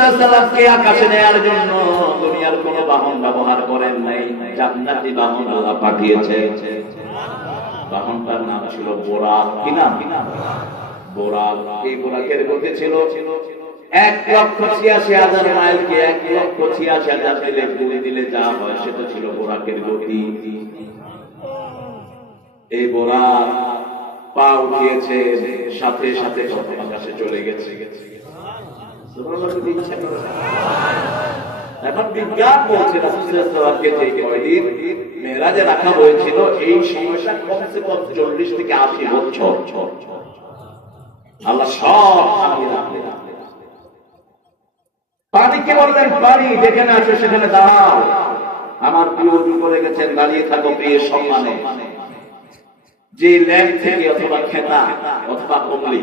সাল্লাল্লাহু আলাইহি ওয়াসাল্লামকে আকাশে নেয়ার জন্য দুনিয়ার কোনো বাহন ব্যবহার করেন নাই, জান্নাতি বাহন আল্লাহ পাঠিয়েছে। বাহনটার নাম ছিল বোরাক। কি নাম? বোরাক। এই বোরাকের গতি ছিল 1,86,000 মাইলকে 1,86,000 মিলে ঘুরে দিলে যা হয় সেটা ছিল বোরাকের গতি। এই বোরাক পা উঠিয়েছে, সাথে সাথে আকাশে চলে গেছে। এখন বিজ্ঞান বলছে রাসূলুল্লাহকে যে কয়দিন মেরাজে রাখা হয়েছিল এই সময়টা কমসে কম 40 থেকে 80 বছর। আল্লাহ সব থামিয়ে রাখলেন। পানিকে বললেন, পানি যেখানে আছে সেখানে দাঁড়াও। আমার প্রিয় করে গেছেন, দাঁড়িয়ে থাকো প্রিয় সম্মানে। যে ল্যান্ড থেকে অথবা খেতা অথবা কমলি,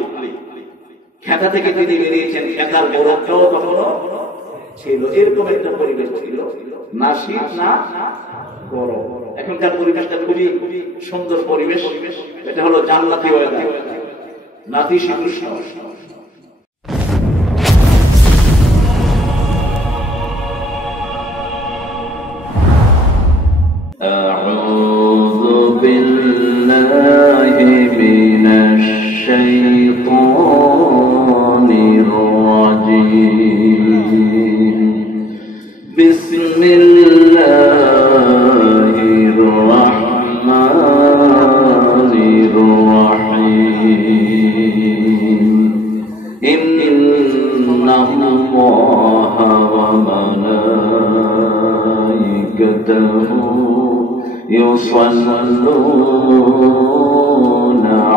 খেতা থেকে তিনি বেরিয়েছেন, খেতার বরফটাও তখনও ছিল। এরকম একটা পরিবেশ ছিল, না শীত না গরম। এখনকার পরিবেশটা খুবই সুন্দর পরিবেশ। এটা হলো জান্নাতি ওয়েদার, নাতিশীতোষ্ণ। أعوذ بالله من الشيطان الرجيم بسم الله الرحمن الرحيم إن الله وملائكته يصلون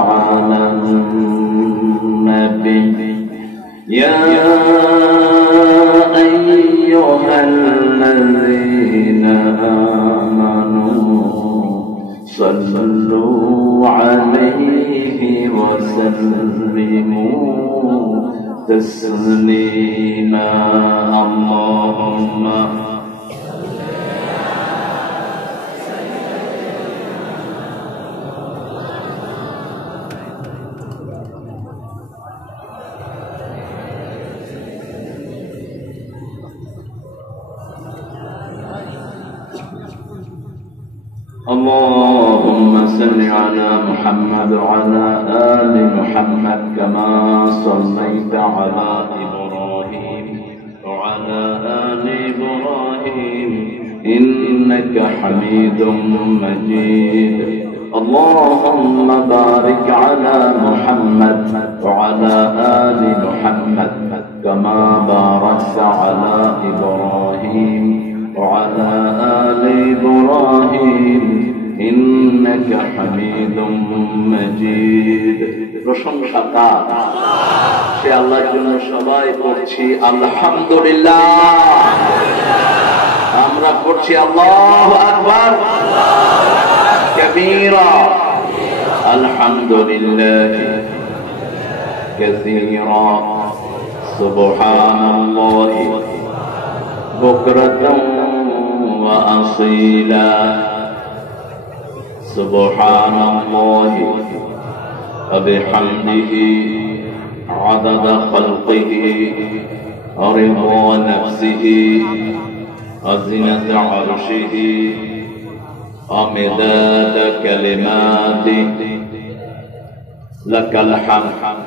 على النبي يا أيها الذين آمنوا صلوا عليه وسلموا تسليما اللهم اللهم صل على محمد وعلى آل محمد كما صليت على إبراهيم وعلى آل إبراهيم إنك حميد مجيد اللهم بارك على محمد وعلى آل محمد كما باركت على إبراهيم وعلى آل إبراهيم إنك حميد مجيد প্রশংসা তার, সে আল্লাহর জন্য সবাই পড়ছি আলহামদুলিল্লাহ। আমরা পড়ছি আল্লাহু আকবার কাবীরা আলহামদুলিল্লাহ কাসীরা সুবহানাল্লাহি বুকরাতান ওয়া আসীলা সুবহানাল্লাহি ওয়া বিহামদিহি আদাদা খালকিহি ওয়া রিদা নাফসিহি ওয়া জিনাতা আরশিহি ওয়া মিদাদা কালিমাতিহি লাকাল হামদ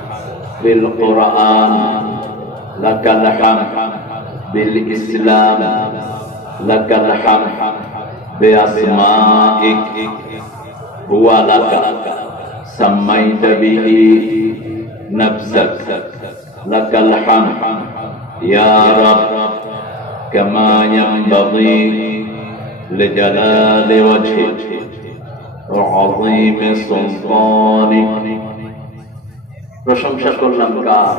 বিল কুরআন লাকাল হামদ بالإسلام لك الحمد بأسمائك هو لك سميت به نفسك لك الحمد يا رب كما ينبغي لجلال وجهك وعظيم سلطانك প্রশংসা করলাম কার?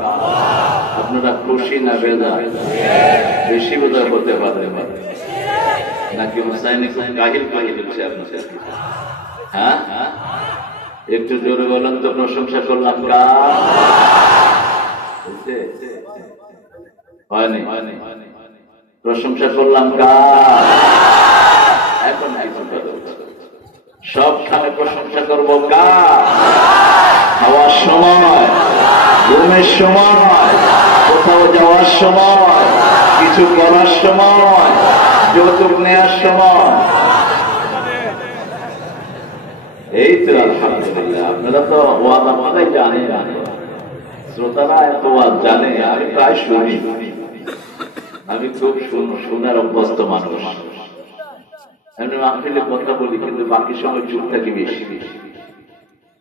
আপনারা খুশি না বেজার? বেশি বোধহয় হতে পারে নাকি হুসাইনি কাহিল কাহিল হচ্ছে আপনাদের? হ্যাঁ, একটু জোরে বলেন তো, প্রশংসা করলাম কার? হয়নি? প্রশংসা করলাম কার? এখন সবখানে প্রশংসা করবো কার? খাওয়ার সময়, ঘুমের সময়, কোথাও যাওয়ার সময়, কিছু করার সময়, যৌতুক নেওয়ার সময়। এই তো আলহামদুলিল্লাহ, আপনারা তো ওয়াজ আমাদের জানেন, শ্রোতারা এত ওয়াজ জানে, আমি প্রায় শুনি, আমি খুব শোনার অভ্যস্ত মানুষ। আমি মাহফিলে কথা বলি, কিন্তু বাকি সময় চুপ থাকি বেশি।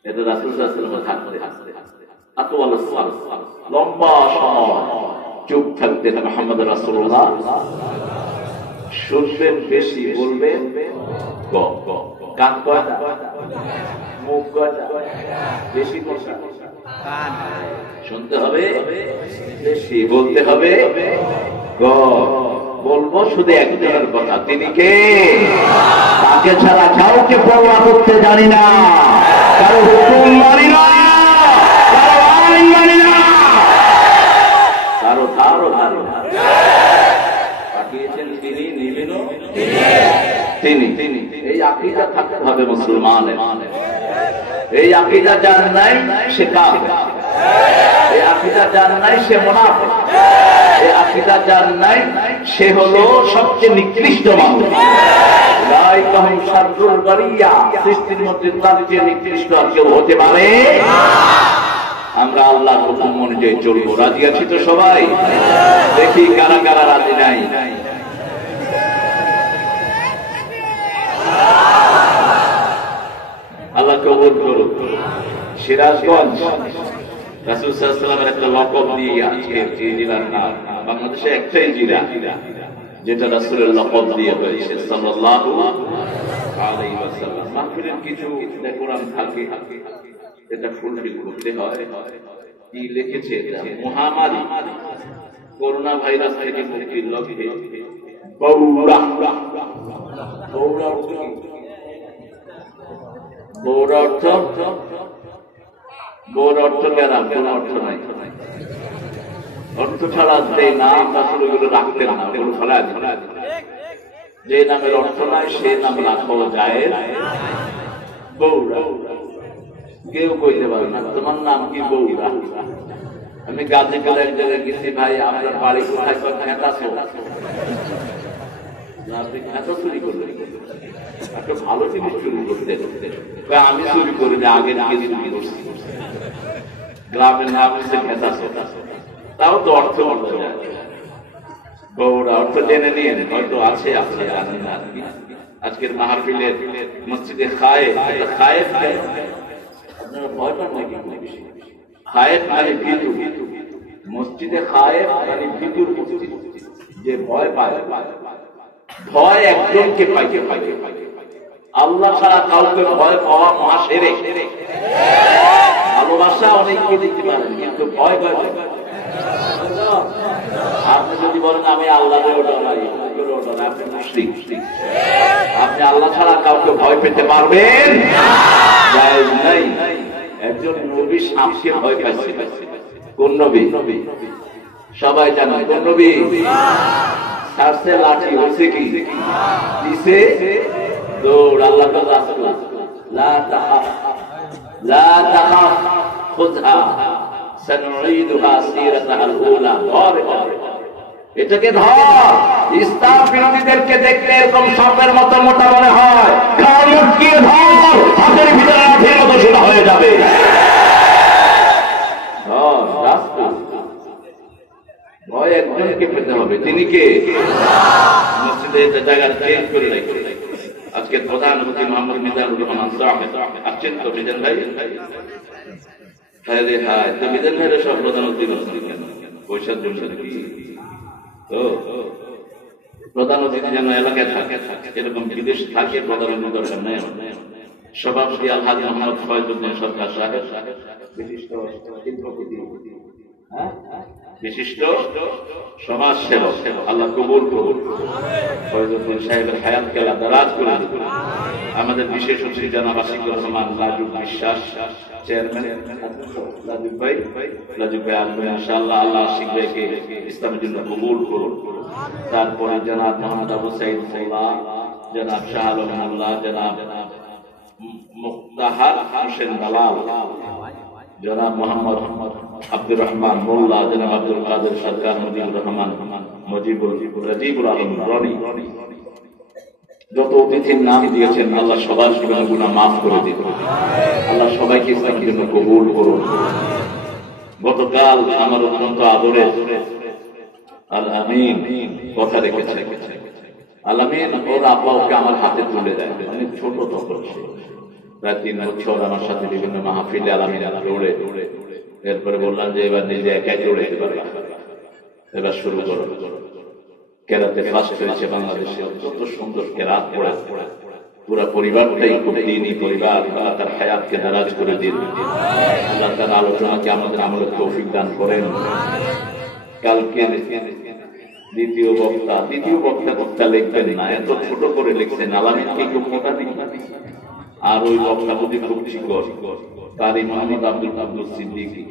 এটা রাসূল সাল্লাল্লাহু আলাইহি ওয়াসাল্লাম লম্বা সময় চুপ থাকতেন মুহাম্মদ রাসূলুল্লাহ। শুনবেন বেশি, বলবেন গ গ, কান কয়টা, মুখ কয়টা, বেশি কথা শুনতে হবে, বেশি বলতে হবে গ। বলবো শুধু একজনের কথা, তিনি কে? তাকে ছাড়া কাউকে পরোয়া করতে জানি না, কারো হুকুম মানি না, কারো আইন মানি না, কারো ধারও ধারো পাঠিয়েছেন তিনি, নিবেনও তিনি। এই আকীদা থাকতে হবে মুসলমানের। এই আকীদা যার নাই সে কাফের, এই আকীদা যার নাই সে মুনাফিক, এই আকীদা যার নাই সে হলো সবচেয়ে নিকৃষ্ট মানুষ। সৃষ্টির মধ্যে তার চেয়ে নিকৃষ্ট আর কেউ হতে পারে? আমরা আল্লাহর হুকুম অনুযায়ী চলবো। রাজি আছি তো সবাই? দেখি কারা কারা রাজি নাই। আল্লাহ কবুল করুন। সিরাজগঞ্জ রাসূল সাল্লাল্লাহু আলাইহি ওয়াসাল্লামের একটা লকব দিয়ে আজকে এই জেলার নাম, বাংলাদেশে একটাই জেলা যেটা রাসূলের লকব দিয়ে হয়েছে সাল্লাল্লাহু আলাইহি ওয়াসাল্লাম। মাহফিলের কিছু কোরআন থাকে, এটা ফুলফিল করতে হয়। কি লিখেছে? মহামারী করোনা ভাইরাস থেকে মুক্তির লক্ষ্যে বৌরা, বৌরা বৌরা অর্থ, বৌর অর্থ গ্রাম, কোন অর্থ নাই। অর্থ ছাড়া যে নাম আসলে ওগুলো রাখতেন না, ওগুলো ফেলা যে নামের অর্থ নাই সে নাম রাখা যায়। বৌরা কেউ কইতে পারে না তোমার নাম কি বৌরা। আমি গাজীপুর এক জায়গায় গেছি, ভাই আপনার বাড়ি কোথায়? খেতাছো। আপনি খেতা চুরি করলেন, একটা ভালো জিনিস চুরি করতে। আমি চুরি করি না, আগে চুরি করছি। গ্রামের নাম হচ্ছে খেতাছো, তাও তো অর্থ বলা যায়। বৌরা অর্থ জেনে নিয়ে হয়তো আছে, আপনি জানেন না। আজকের মাহফিলের মসজিদে খায়েফ, খায়েফ আপনারা ভয় পান নাকি? খায়েফ মানে ভীতু, মসজিদে খায়েফ মানে ভীতুর মসজিদ, যে ভয় পায়। ভয় একজনকে পাইকে পাইকে, আল্লাহ ছাড়া কাউকে ভয় পাওয়া মহাশেরে। ভালোবাসা অনেককে দিতে পারেন, কিন্তু ভয় পায়। আপনি যদি বলেন আমি আল্লাহরেও ডরাই, আপনি মুশরিক। আপনি আল্লাহ ছাড়া কাউকে ভয় পেতে পারবেন নাই। একজন নবী সাপকে ভয় পাইছে। কোন নবী? সবাই জানেন কোন নবী? সারছে লাঠি, হয়েছে কি? দিছে দৌড়। আল্লাহ লা তাখাফ, লা তাখাফ খুযহা সানুঈদুহা সিরাতাহাল উলা। এটাকে ধর। ইসলাম বিরোধীদেরকে দেখলে এরকম সাপের মতো মোটা মনে হয়, ঘাড় মুটকিয়ে ধর, হাতের ভিতরে লাঠির মতো সোজা হয়ে যাবে। ভয় একজনকে পেতে হবে, তিনি কে? মসজিদে জায়গা চেঞ্জ করে রাখবে। আজকে প্রধান অতিথি মোহাম্মদ মিজানুর রহমান সাহেব আসছেন তো? মিজান ভাই, হ্যাঁ রে, হ্যাঁ তো মিজান ভাইয়ের সব প্রধান অতিথি কেন? পয়সার জন্য কি? প্রধান অতিথি যেন এলাকায় থাকে, এরকম বিদেশ থাকে প্রধান অতিথি দরকার নেই। সভাপতি আলহাজ মোহাম্মদ ফয়জুদ্দিন সরকার সাহেব, বিশিষ্ট শিল্পপতি, বিশিষ্ট সমাজ সেবক, আল্লাহ কবুল করুন। ফয়জুদ্দিন সাহেবের হায়াত কেলা দারাজ করে দিন। আমাদের বিশেষ অতিথি জনাব আশিকুর রহমান লাজুক বিশ্বাস, চেয়ারম্যান। লাজুক ভাই, লাজুক ভাই আসবেন ইনশাআল্লাহ। আল্লাহ আশিক ভাইকে ইসলামের জন্য কবুল করুন। তারপরে জনাব মোহাম্মদ আবু সাইদ ফৌলা, জনাব শাহ আলম মোল্লা, জনাব মুক্তাহার হোসেন দালাল, জনাব মোহাম্মদ আব্দুর রহমান মোল্লা, জনাব আব্দুল কাদের সরকার, মুজিবুর রহমান, রাজিবুল আলম রনি, যত অতিথির নাম দিয়েছেন আল্লাহ সবার জীবনের গুনাহ মাফ করে দিন। আল্লাহ সবাইকে ইসলামের জন্য কবুল করুন। গতকাল আমার অত্যন্ত আদরের আল আমিন কথা রেখেছে। আল আমিন ওর আব্বা ওকে আমার হাতে তুলে দেয়, অনেক ছোট তখন, প্রায় 3 বছর আমার সাথে বিভিন্ন মাহফিলে আল আমিন দৌড়ে। এরপরে বললাম যে এবার নিজে একাই দৌড়াইতে পারবে, এবার শুরু করো। কেরাতে ফার্স্ট হয়েছে বাংলাদেশে, অত্যন্ত সুন্দর কেরাত পড়ে, পুরা পরিবারটাই খুব দিনই পরিবার। আল্লাহ তার হায়াতকে দারাজ করে দিন, আল্লাহ তার আলোচনাকে আমাদের আমলের তৌফিক দান করেন। কালকে দ্বিতীয় বক্তা লিখবেন না, এত ছোট করে লিখছেন। আলামিনকে খুব মোটা দিচ্ছেন, আর ওই বক্তা যদি খুব চিকন, তারই মোহাম্মদ আব্দুল সিদ্দিকী,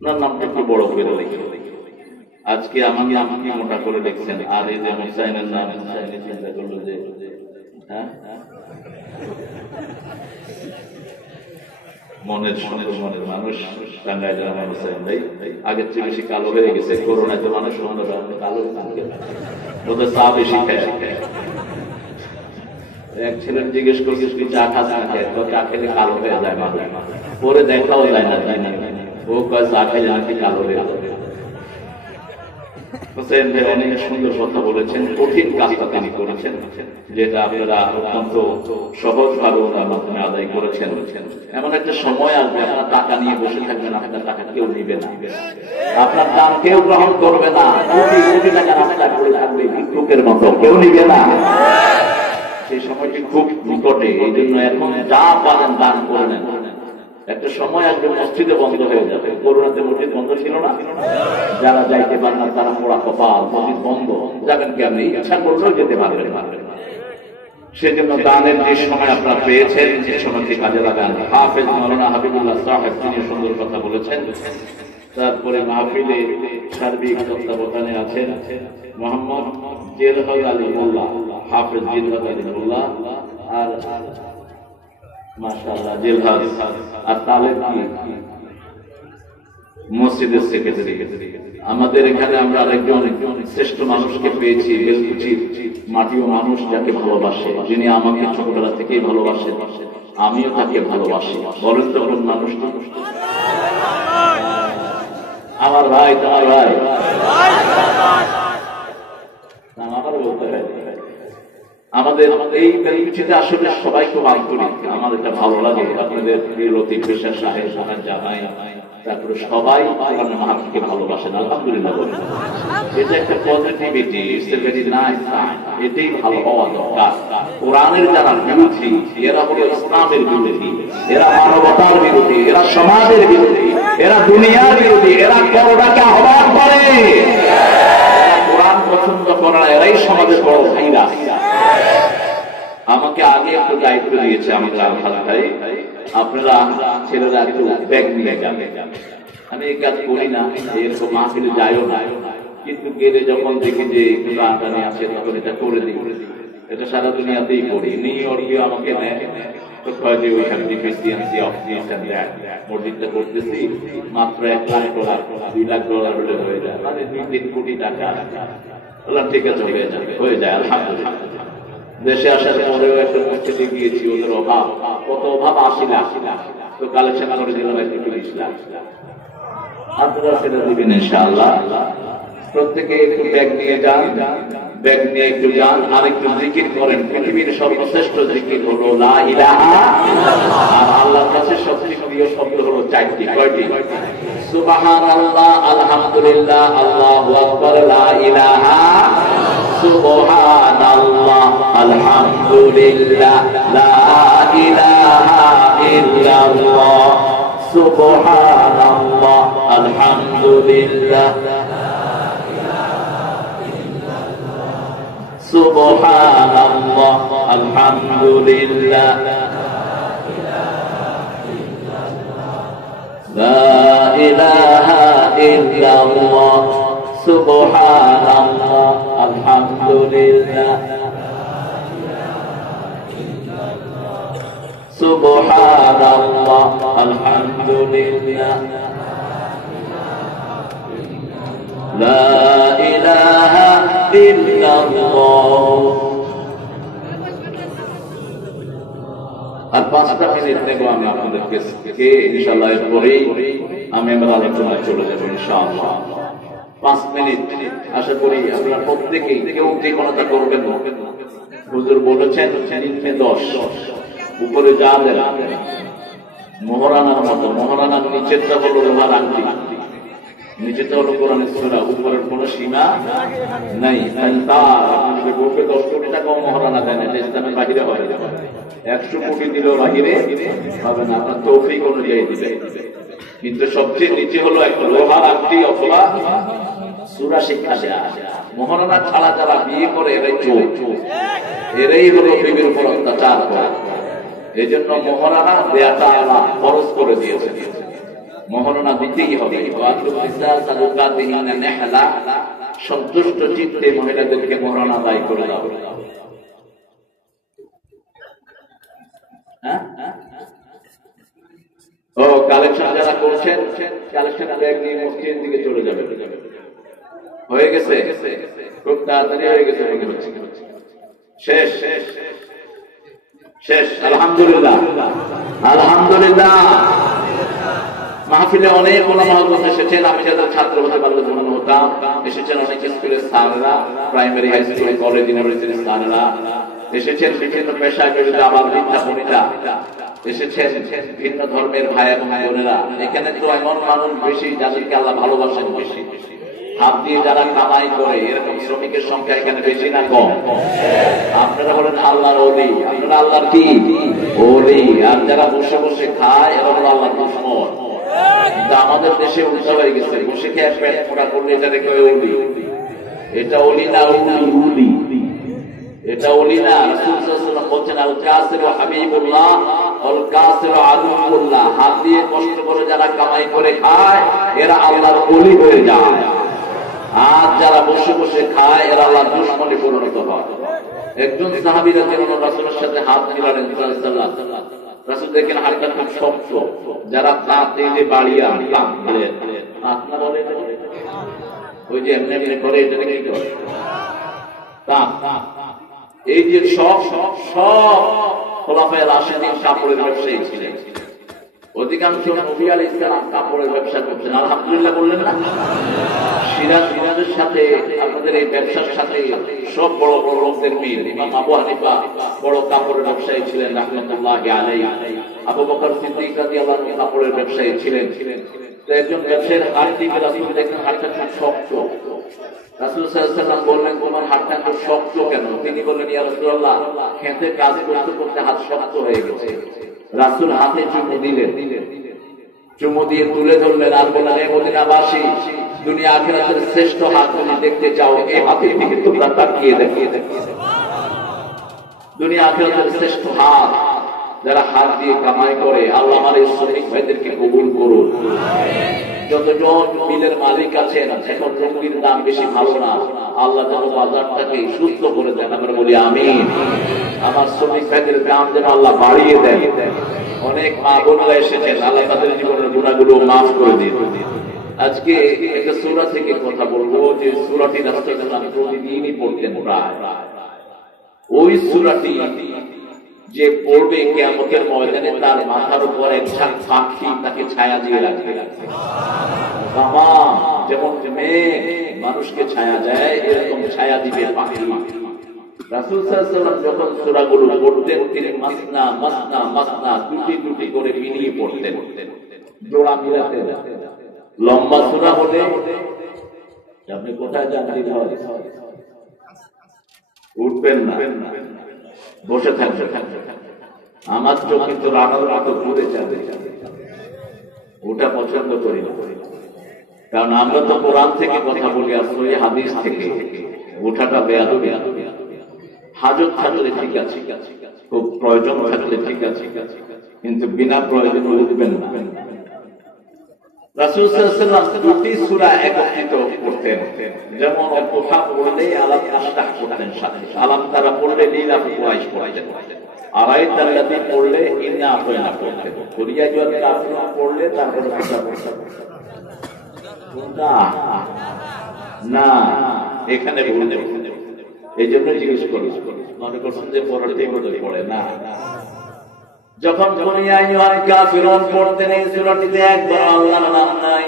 ওনার নামটা একটু বড় করে লিখে। আজকে আমাকে মোটা করে লিখছেন। আর এই যে হুসাইনের নাম, হুসাইনে চিন্তা করলো যে মনের সঙ্গে মনের মানুষ টাঙ্গাইল রহমান হোসেন ভাই আগের চেয়ে বেশি কালো হয়ে গেছে। করোনাতে মানুষ কালো ওদের চা বেশি খায়। এক ছেলের জিজ্ঞেস করছিস কি চা খাস না খায়, তো চা খেলে কালো হয়ে যায় মানুষ, পরে দেখাও যায় না, তাই না? ও কয় চা খাইলে নাকি কালো হয়ে যায়। হোসেন ভাই অনেক সুন্দর কথা বলেছেন, কঠিন কাজটা তিনি করেছেন, যেটা আপনারা অত্যন্ত সহজ ভাবে ওনার মাধ্যমে আদায় করেছেন। এমন একটা সময় আসবে আপনার টাকা নিয়ে বসে থাকবেন, আপনার টাকা কেউ নিবে না, আপনার দাম কেউ গ্রহণ করবে না, কোটি কোটি টাকা রাস্তায় পড়ে থাকবে ভিক্ষুকের মতো, কেউ নিবে না। সেই সময়টি খুব নিকটে, এই জন্য এখন যা পারেন দান করে নেন। একটা সময় আসবে মসজিদে বন্ধ হয়ে যাবে। করোনাতে মসজিদ বন্ধ ছিল না, যারা যাইতে পারেন না তারা পোড়া কপাল, মসজিদ বন্ধ, যাবেন কি? আপনি ইচ্ছা করলেও যেতে পারবেন। সেজন্য দানের যে সময় আপনারা পেয়েছেন, যে সময়টি কাজে লাগান। হাফেজ মাওলানা হাবিবুল্লাহ সাহেব তিনি সুন্দর কথা বলেছেন। তারপরে মাহফিলে সার্বিক তত্ত্বাবধানে আছেন মোহাম্মদ জিলহাদ আলী মোল্লা, হাফেজ জিলহাদ আলী মোল্লা, আর মাশাআল্লাহ জিলহাদ আর তালেব কি মসজিদের সেক্রেটারি। আমাদের এখানে আমরা আরেকজন শ্রেষ্ঠ মানুষকে পেয়েছি, বেলকুচির মাটিও মানুষ, যাকে ভালোবাসে, যিনি আমাকে ছোটবেলা থেকেই ভালোবাসেন, আমিও তাকে ভালোবাসি। বলেন তো কোন মানুষ? আমার ভাই, তোমার ভাই, আমার বলতে হয়। আমাদের এই বেলকুচিতে আসলে সবাই খুব আন্তরিক, আমার এটা ভালো লাগে। আপনাদের লতিফ পেশা সাহেব, জামাই, তারপরে সবাই মাহফিলকে ভালোবাসেন, আলহামদুলিল্লাহ। এটা একটা পজিটিভিটি, এটাই ভালো হওয়া দরকার। কোরআনের যারা বিরোধী, এরা হলো ইসলামের বিরোধী, এরা মানবতার বিরোধী, এরা সমাজের বিরোধী, এরা দুনিয়ার বিরোধী, এরা করোনাকে আহ্বান করে। কোরআন পছন্দ করে না, এরাই সমাজের বড় ভাইরা। আমাকে আগে একটু দায়িত্ব দিয়েছে আমাদের আলহাজ ভাই, আপনারা ছেলেরা একটু ব্যাগ নিয়ে যাবে। আমি এই কাজ করি না, এরকম মাহফিলে যাইও না, কিন্তু গেলে যখন দেখি যে একটু রাজধানী আছে তখন এটা করে দিই। এটা সারা দুনিয়াতেই করি। নিউ ইয়র্কেও আমাকে নেয়, তো কয় যে ওইখানে deficiency of this and that, মসজিদটা করতেছি মাত্র $1 লাখ, $2 লাখ হলে হয়ে যায়, মানে 2-3 কোটি টাকা। বললাম ঠিক আছে, হয়ে যায় আলহামদুলিল্লাহ। দেশে আসার পরেও একটা মসজিদে গিয়েছি, ওদের অভাব, কত অভাব, 80 লাখ, তো কালেকশন করে দিলাম একটু 20 লাখ। আপনারা সেটা দিবেন ইনশাআল্লাহ। প্রত্যেকে একটু ব্যাগ নিয়ে যান, ব্যাগ নিয়ে একটু যান, আর একটু জিকির করেন। পৃথিবীর সর্বশ্রেষ্ঠ জিকির হলো লা ইলাহা ইল্লাল্লাহ, আর আল্লাহর কাছে সবচেয়ে প্রিয় শব্দ হলো 4টি। কয়টি? সুবহানাল্লাহ, আলহামদুলিল্লাহ, আল্লাহু আকবার, লা ইলাহা, সুবহানাল্লাহ, আলহামদুলিল্লাহ, লা ইলাহা ইল্লাল্লাহ, সুবহানাল্লাহ, আলহামদুলিল্লাহ, সুবহানাল্লাহ, আলহামদুলিল্লাহ, লা ইলাহা ইল্লাল্লাহ, সুবহানাল্লাহ, আলহামদুলিল্লাহ, সুবহানাল্লাহ, আলহামদুলিল্লাহ, লা ইলাহা ইল্লাল্লাহ। আর 5টা মিনিট নেব আমি আপনাদেরকে, ইনশাআল্লাহ এরপরেই আমি আমার আলোচনায় চলে যাবো ইনশাআল্লাহ। 5 মিনিট আশা করি আপনারা প্রত্যেকেই কেউ কৃপণতা করবেন না। হুজুর বলেছেন 10 উপরে যা দেন মোহরানার মতো, মোহরানার নিচেরটা হলো লোহার আংটি, নিচেরটা হলো কোরআনের সূরা, উপরের কোনো সীমা নাই। আপনাদের বলবে 10 কোটি টাকাও মহারানা দেয় না, ইসলামের বাহিরে হয়, 100 কোটি দিলেও বাহিরে হবে না, আপনার তৌফিক অনুযায়ী দিবে। কিন্তু সবচেয়ে নিচে হলো একটা লোহার আংটি অথবা সূরা শিক্ষা দেয়া। মহারানা ছাড়া যারা বিয়ে করে এরাই চোর, এরাই হলো বিবির উপর অত্যাচার করে। এই জন্য মহারানা দেয়াটা আল্লাহ ফরজ করে দিয়েছে, মহারণা দিতেই হবে। সন্তুষ্ট চিত্তে মহিলাদেরকে মহারণা দায়ী করে দাও। ও কালেকশন যারা করছেন, কালেকশন ব্যাগ নিয়ে মসজিদের দিকে চলে যাবে। হয়ে গেছে, খুব তাড়াতাড়ি হয়ে গেছে, শেষ শেষ শেষ। আলহামদুলিল্লাহ, আলহামদুলিল্লাহ। মাহফিলে অনেক ওলামা হযরত এসেছেন, আমি যাদের ছাত্র হতে পারলে ধন্য হতাম। এসেছেন অনেক স্কুলের স্যাররা, প্রাইমারি, হাই স্কুল, কলেজ, ইউনিভার্সিটির স্যাররা এসেছেন, বিভিন্ন পেশায় জড়িত, আবার বিদ্যাপতিরা এসেছেন, ভিন্ন ধর্মের ভাই এবং বোনেরা। এখানে তো এমন মানুষ বেশি যাদেরকে আল্লাহ ভালোবাসেন বেশি। হাত দিয়ে যারা কামাই করে এরকম শ্রমিকের সংখ্যা এখানে বেশি না কম? আপনারা বলেন আল্লাহর ওলি, আপনারা আল্লাহর কি ওলি। আর যারা বসে বসে খায় এরা হলো আল্লাহর দুশমন। কিন্তু আমাদের দেশে উল্টা হয়ে গেছে, বসে খেয়ে পেট মোটা করলে এটা রেখে ওলি। এটা ওলি না, উলি। এটা ওলি না। রাসূল সাল্লাল্লাহু আলাইহি ওয়াসাল্লাম বলেন আল কাসিরু হাবিবুল্লাহ ওয়াল কাসিরু আদুউল্লাহ। হাত দিয়ে কষ্ট করে যারা কামাই করে খায় এরা আল্লাহর ওলি হয়ে যায়। আর যারা বসে বসে খায় এরা আল্লাহর দুশমনে পরিণত হয়। একজন সাহাবী রাদিয়াল্লাহু রাসূলের সাথে হাত মিলালেন সাল্লাল্লাহু আলাইহি ওয়াসাল্লাম। রাসূল দেখেন হাতটা খুব শক্ত, যারা তাতে যে বাড়িয়া দিলেন, আপনারা বলেন ওই যে এমনি এমনি করে এটা কি করে এই যে সব খোলাফায়ে রাশিদিন কাপড়ের ব্যবসায়ী ছিলেন। অধিকাংশ নবী আলাইহিস সালাম কাপড়ের ব্যবসা করছেন। আলহামদুলিল্লাহ বললেন না? সিরাজের সাথে আপনাদের এই ব্যবসার সাথে সব বড় বড় লোকদের মিল। ইমাম আবু হানিফা বড় কাপড়ের ব্যবসায়ী ছিলেন রাহমাতুল্লাহি আলাইহি। আবু বকর সিদ্দিক রাদিয়াল্লাহু আনহু কাপড়ের ব্যবসায়ী ছিলেন। তো একজন ব্যবসায়ীর হাত দিয়ে রাসূল দেখেন হাতটা খুব শক্ত। রাসূল সাল্লাল্লাহু আলাইহি ওয়াসাল্লাম বললেন, তোমার হাতটা খুব শক্ত কেন? তিনি বললেন, ইয়া রাসূলুল্লাহ, খেতে কাজ করতে করতে হাত শক্ত হয়ে গেছে। রাসূল হাতে চুমু দিলেন, চুমু দিয়ে তুলে ধরলেন আর বললেন, হে মদিনাবাসী, দুনিয়া আখিরাতের শ্রেষ্ঠ হাত তুমি দেখতে চাও, এই হাতের দিকে তোমরা তাকিয়ে দেখো। দুনিয়া আখিরাতের শ্রেষ্ঠ হাত যারা হাত দিয়ে কামাই করে, আল্লাহ আমার এই শ্রমিক ভাইদেরকে কবুল করুন। যতজন মিলের মালিক আছেন, এখন রঙিন দাম বেশি ভালো না, আল্লাহ যেন বাজারটাকে সুস্থ করে দেন। আমরা বলি আমিন। আমার শ্রমিক ভাইদের দাম যেন আল্লাহ বাড়িয়ে দেন। অনেক মা বোনেরা এসেছেন, আল্লাহ তাদের জীবনের গুনাহগুলো মাফ করে দিন। আজকে একটা সূরা থেকে কথা বলবো, যে সূরাটি রাসূলুল্লাহ প্রতিদিনই পড়তেন প্রায়। ওই সূরাটি যে পড়বে কিয়ামতের ময়দানে তার মাথার উপর একটা পাখি তাকে ছায়া দিয়ে রাখবে। যেমন মেঘ মানুষকে ছায়া দেয়, এরকম ছায়া দিবে পাখি। রাসূল সাল্লাল্লাহু আলাইহি ওয়াসাল্লাম যখন সূরাগুলো পড়তেন, তিনি মাসনা মাসনা মাসনা দুটি দুটি করে মিলিয়ে পড়তেন, জোড়া মিলাতেন। লম্বা সূরা হলে আপনি কোথায় যাচ্ছেন? উঠবেন না, বসে থাকবে। আমার চোখ কিন্তু রানার মতো ঘুরে যাবে, ওটা পছন্দ করি না। কারণ আমরা তো কোরআন থেকে কথা বলি আর সহি হাদিস থেকে। ওঠাটা বেয়াদবি। হাজত থাকলে ঠিক আছে, খুব প্রয়োজন থাকলে ঠিক আছে, কিন্তু বিনা প্রয়োজনে উঠবেন না। রাসূল সাল্লাল্লাহু আলাইহি ওয়াসাল্লাম দুটি সূরা একত্রিত করতেন। যেমন দুহা পড়লে আলাম নাশরাহ করতেন, সাথে আলাম তারা পড়লে লীলা কুরাইশ পড়তেন। আরাইতাল্লাযী পড়লে ইন্না আতাইনা পড়তে, কুল ইয়া আইয়ুহাল কাফিরুন পড়লে তারপরে কোনটা না, এখানে ভুল নেই। এই জন্য জিজ্ঞেস করি, মনে করছেন যে পড়াতে পড়ে না। যখন কুল ইয়া আইয়ুহাল কাফিরুন পড়তেন এই সূরাটিতে একবার আল্লাহর নাম নাই,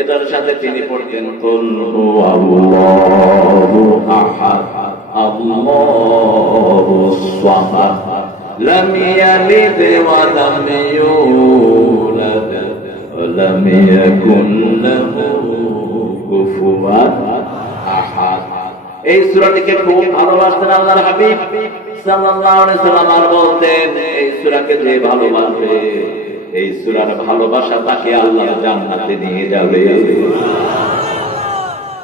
এটার সাথে তিনি পড়তেন কুল হুয়াল্লাহু আহাদ আল্লাহুস সামাদ লাম ইয়ালিদ ওয়া লাম ইউলাদ ওয়া লাম ইয়াকুন লাহু কুফুওয়ান আহাদ। এই সূরাটিকে খুব ভালোবাসতেন আল্লাহর হাবিব সাল্লাল্লাহু আলাইহি সাল্লাম, আর বলতেন এই সূরাকে যে ভালোবাসবে এই সূরার ভালোবাসা তাকে আল্লাহর জান্নাতে নিয়ে যাবে।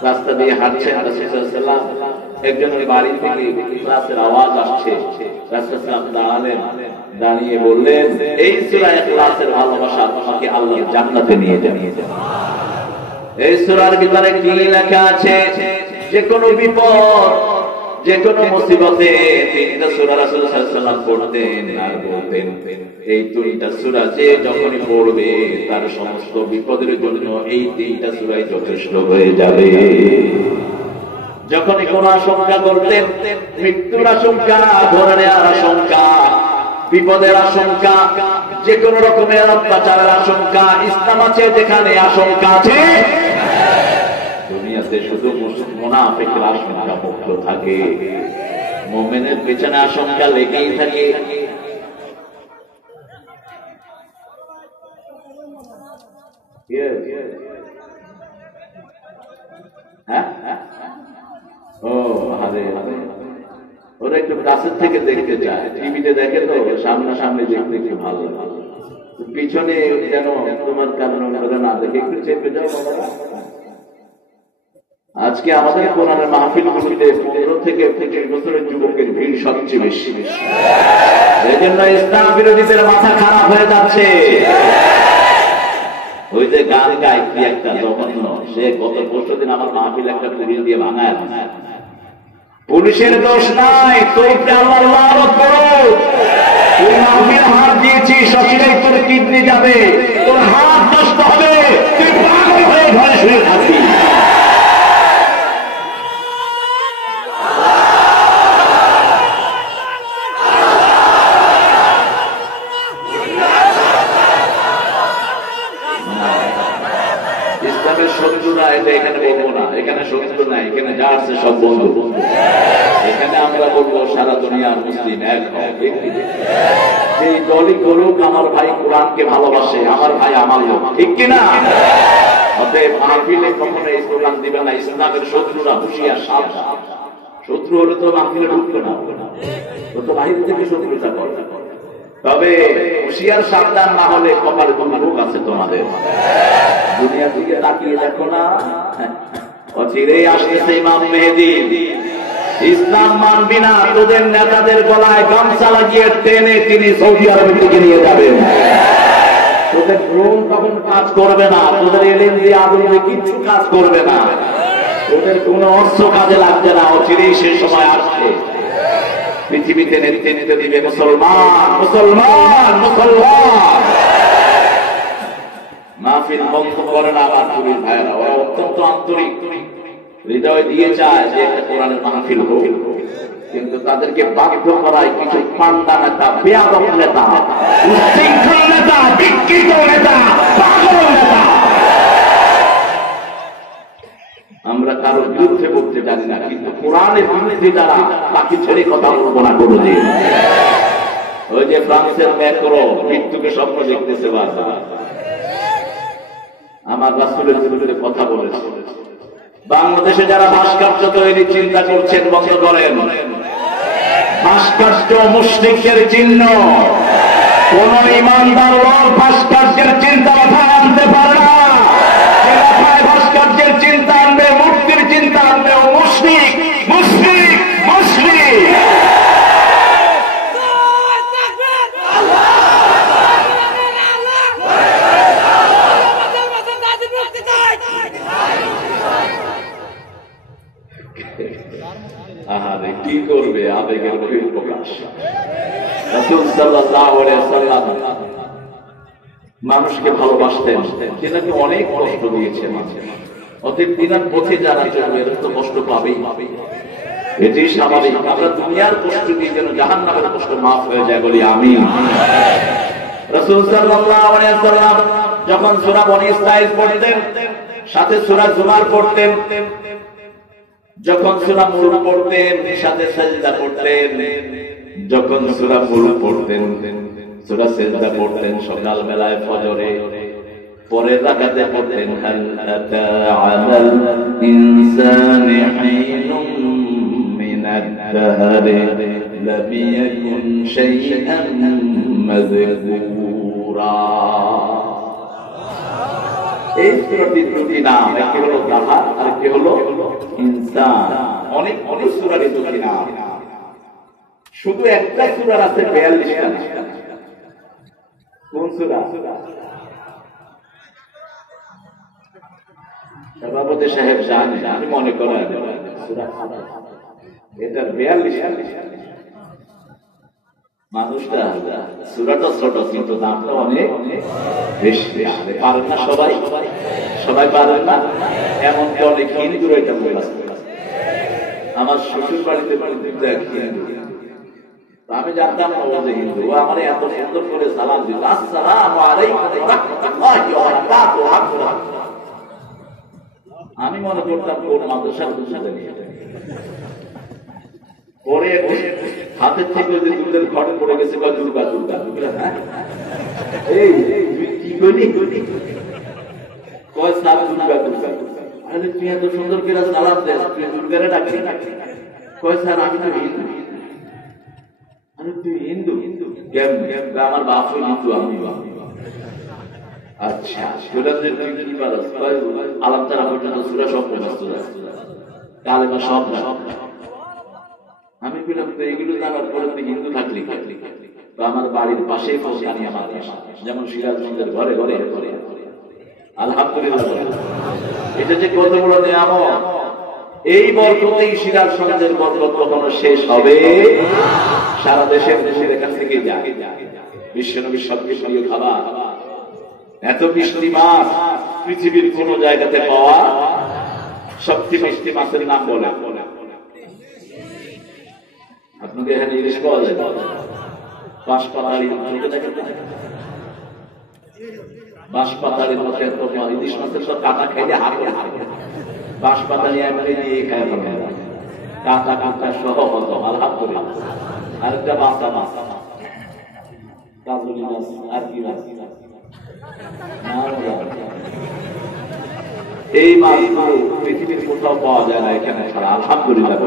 রাস্তা দিয়ে হাঁটছেন রাসূল সাল্লাল্লাহু আলাইহি ওয়াসাল্লাম, একজনের বাড়ি থেকে ইখলাসের আওয়াজ আসছে, রাসূল সাল্লাল্লাহু আলাইহি ওয়াসাল্লাম দাঁড়ালেন, দাঁড়িয়ে বললেন এই সূরা ইখলাসের ভালোবাসা তোমাকে আল্লাহর জান্নাতে নিয়ে যাবে। এই সূরার ভিতরে কি লেখা আছে? যে কোনো বিপদ, যে কোনো মুসিবতে তিনটা সূরা রাসূল সাল্লাল্লাহু আলাইহি ওয়াসাল্লাম পড়তেন আর বলতেন এই তিনটা সূরা যে যখনই পড়বে তার সমস্ত বিপদের জন্য এই তিনটা সূরাই যথেষ্ট হয়ে যাবে। যখনই কোন আশঙ্কা করতেন, মৃত্যুর আশঙ্কা, ধরে নেওয়ার আশঙ্কা, বিপদের আশঙ্কা, যে কোন রকমের অত্যাচারের আশঙ্কা, ইসলাম আছে যেখানে আশঙ্কা আছে, দুনিয়াতে শুধু মুনাফিকের আশঙ্কা মুক্ত থাকে, মুমিনের পেছনে আশঙ্কা লেগেই থাকে। ওরা একটু কাছের থেকে দেখতে চায়, টিভিতে দেখে তো সামনাসামনি দেখতে একটু ভালো, পিছনে যেন তোমার কারণ না দেখে একটু চেপে যাও। আজকে আমাদের কোরআনের মাহফিলগুলোতে 15 থেকে 25 বছরের যুবকের ভিড় সবচেয়ে বেশি। এই জন্য ইসলাম বিরোধীদের মাথা খারাপ হয়ে যাচ্ছে। ওই যে গান গায় কি একটা জঘন্য, সে গত 10 দিন আমার মাহফিল একটা পুলিশ দিয়ে ভাঙায়। পুলিশের দোষ নাই, তোর আল্লাহর লানত করো। তুই মাহফিল হাত দিয়েছিস, অচিরেই তোর কিডনি যাবে, তোর হাত নষ্ট হবে, তুই পাগল হয়ে ঘরে শুয়ে থাকবি। শত্রুরা এটা এখানে বলবো না, এখানে শত্রু নাই, এখানে যা আছে সব বন্ধু। এখানে আমরা বলবো সারা দুনিয়ার মুসলিম এক হয়। যে দলই করুক আমার ভাই কোরআনকে ভালোবাসে, আমার ভাই আমার লোক, ঠিক কিনা? অতএব মাহফিলে কখনো এই স্লোগান দিবে না ইসলামের শত্রুরা হুঁশিয়ার সাবধান। শত্রু হলে তো মাহফিলে ঢুকবে না, ও তো বাহির থেকে শত্রুতা করে। তবে হুঁশিয়ার সাবধান না হলে কপালে কোন রোগ আছে তোমাদের। দুনিয়া থেকে তাকিয়ে দেখো না, অচিরেই আসতেছে ইমাম মেহেদী। ইসলাম মানবি না, তোদের নেতাদের গলায় গামছা লাগিয়ে টেনে তিনি সৌদি আরবের দিকে নিয়ে যাবেন। তোদের ড্রোন তখন কাজ করবে না, তোদের এলএনজি আগুনে কিচ্ছু কাজ করবে না, তোদের কোন অস্ত্র কাজে লাগবে না। অচিরেই সে সময় আসছে, পৃথিবীতে নেতৃত্ব দিবে মুসলমান, মুসলমান, মুসলমান। মাহফিল বন্ধ করে না আমার পুলিশ ভাইয়েরা, ওরা অত্যন্ত আন্তরিক, হৃদয় দিয়ে চায় যে একটা কোরআনের মাহফিল হোক, কিন্তু তাদেরকে বাধ্য করায় কিছু পান্ডা নেতা, বেয়াদব নেতা, উচ্ছৃঙ্খল নেতা, বিকৃত নেতা, পাগল নেতা। আমরা কারোর বিরুদ্ধে বলতে জানি না, কিন্তু কোরআনের বিরুদ্ধে যারা তাকে ছেড়ে কথা বলবো না কোনদিন। ওই যে ফ্রান্সের ম্যাক্রো মৃত্যুকে স্বপ্ন দেখতেছে বারবার, আমার রাসূলের বিরুদ্ধে কথা বলেছে। বাংলাদেশে যারা ভাস্কর্য তৈরির চিন্তা করছেন বন্ধ করেন। ভাস্কর্য মুশরিকদের চিহ্ন, কোন ইমানদার লোক ভাস্কর্যের চিন্তা মাথায় আনতে পারে না। যে মাথায় ভাস্কর্যের চিন্তা আনবে, মূর্তির চিন্তা আনবে, ও মুশরিক, মুশরিক, মুশরিক। আহারে কি করবে, আবেগের বহিঃপ্রকাশ। রাসূল সাল্লাল্লাহু আলাইহি ওয়াসাল্লাম মানুষকে ভালোবাসতেন, তিনাকে অনেক কষ্ট দিয়েছেন। অতএব তিনার পথে যারা চলবে এরা তো কষ্ট পাবেই। এটি স্বাভাবিক। আমরা দুনিয়ার কষ্ট দিয়ে যেন জাহান্নামের কষ্ট মাফ হয়ে যায় বলি আমিন। রাসূল সাল্লাল্লাহু আলাইহি ওয়াসাল্লাম যখন সূরা বনী ইসরাঈল পড়তেন, সাথে সূরা জুমার পড়তেন, যখন সূরা মুলক পড়তেন সাথে সাজদা পড়তেন, যখন সূরা মুলক পড়তেন সূরা সাজদা পড়তেন, সকাল বেলায় ফজরে পরের রাকাতে পড়তেন হাল আতা আলাল ইনসানি হিনুম মিনাদ দাহরি লাম ইয়াকুন শাইআন মাযকুরা। এই সূরাটির দুটি নাম, একটি হলো দাহার আর একটি হলো ইনসান। অনেক অনেক সূরার দুটি নাম, শুধু একটা সূরার আছে 42টা নাম। কোন সূরা? সভাপতি সাহেব জানেন, আমি মনে করি সূরা এটা 42টা। মানুষটা সূরাটা ছোট কিন্তু দামটা অনেক বেশি। পারেন না সবাই, সবাই পারেন না, এমনকি অনেক হিন্দুরা এটা মুখস্থ। আমার শ্বশুর বাড়িতে হিন্দু, আমি জানতাম না ও যে হিন্দু। ও আমার এত সুন্দর করে সালাম দিল, আসসালামু আলাইকুম ওয়া রাহমাতুল্লাহি ওয়া বারাকাতুহু। আমি মনে করতাম কোন মাদ্রাসার দুসাতে নিয়ে পরে হাতের থেকে যে দুধের ঘট পড়ে গেছে, দুর্গা দুর্গা দুর্গা। হ্যাঁ এই কি করি কয় সার দুর্গা দুর্গা। আরে তুই এত সুন্দর করে সালাম দেস, তুই দুর্গারে ডাকি? কয় স্যার আমি তো হিন্দু। আরে তুই হিন্দু? আমার বাপ হিন্দু, আমি। আচ্ছা সেটা যে তুই কি পারস? আলাম তারা পর্যন্ত সূরা সব মুখস্থ, কালেমা সব। আমি বললাম তো এগুলো জানার পরে তুই হিন্দু থাকলি? আমার বাড়ির পাশেই ফৌজদানি আমার, যেমন সিরাজগঞ্জের ঘরে ঘরে ঘরে। আলহামদুলিল্লাহ, এটা যে কত বড় নিয়ামত। এই বরকতেই সিরাজগঞ্জের বরকত কখনো শেষ হবে? সারা দেশের দেশের এখান থেকে যায়। বিশ্বনবীর সবচেয়ে প্রিয় খাবার, এত মিষ্টি মাছ পৃথিবীর কোন জায়গাতে পাওয়া সবচেয়ে মিষ্টি মাছের নাম বলে। আপনাকে এখানে ইলিশ পাওয়া যায়, বাঁশপাতাড়ির বাঁশপাতাড়ির মতো এত ইলিশ মাছের সব কাটা খাইলে হাতে হাতে বাঁশপাতাড়ি এমনি দিয়ে খায়, কাঁটা কাঁটা সহ হতো। আলহামদুলিল্লাহ। আরেকটা বাঁচা মাছ, কাজলি মাছ, আর কি মাছ? এই মাছগুলো পৃথিবীর কোথাও পাওয়া যায় না, এখানে ছাড়া। আলহামদুলিল্লাহ।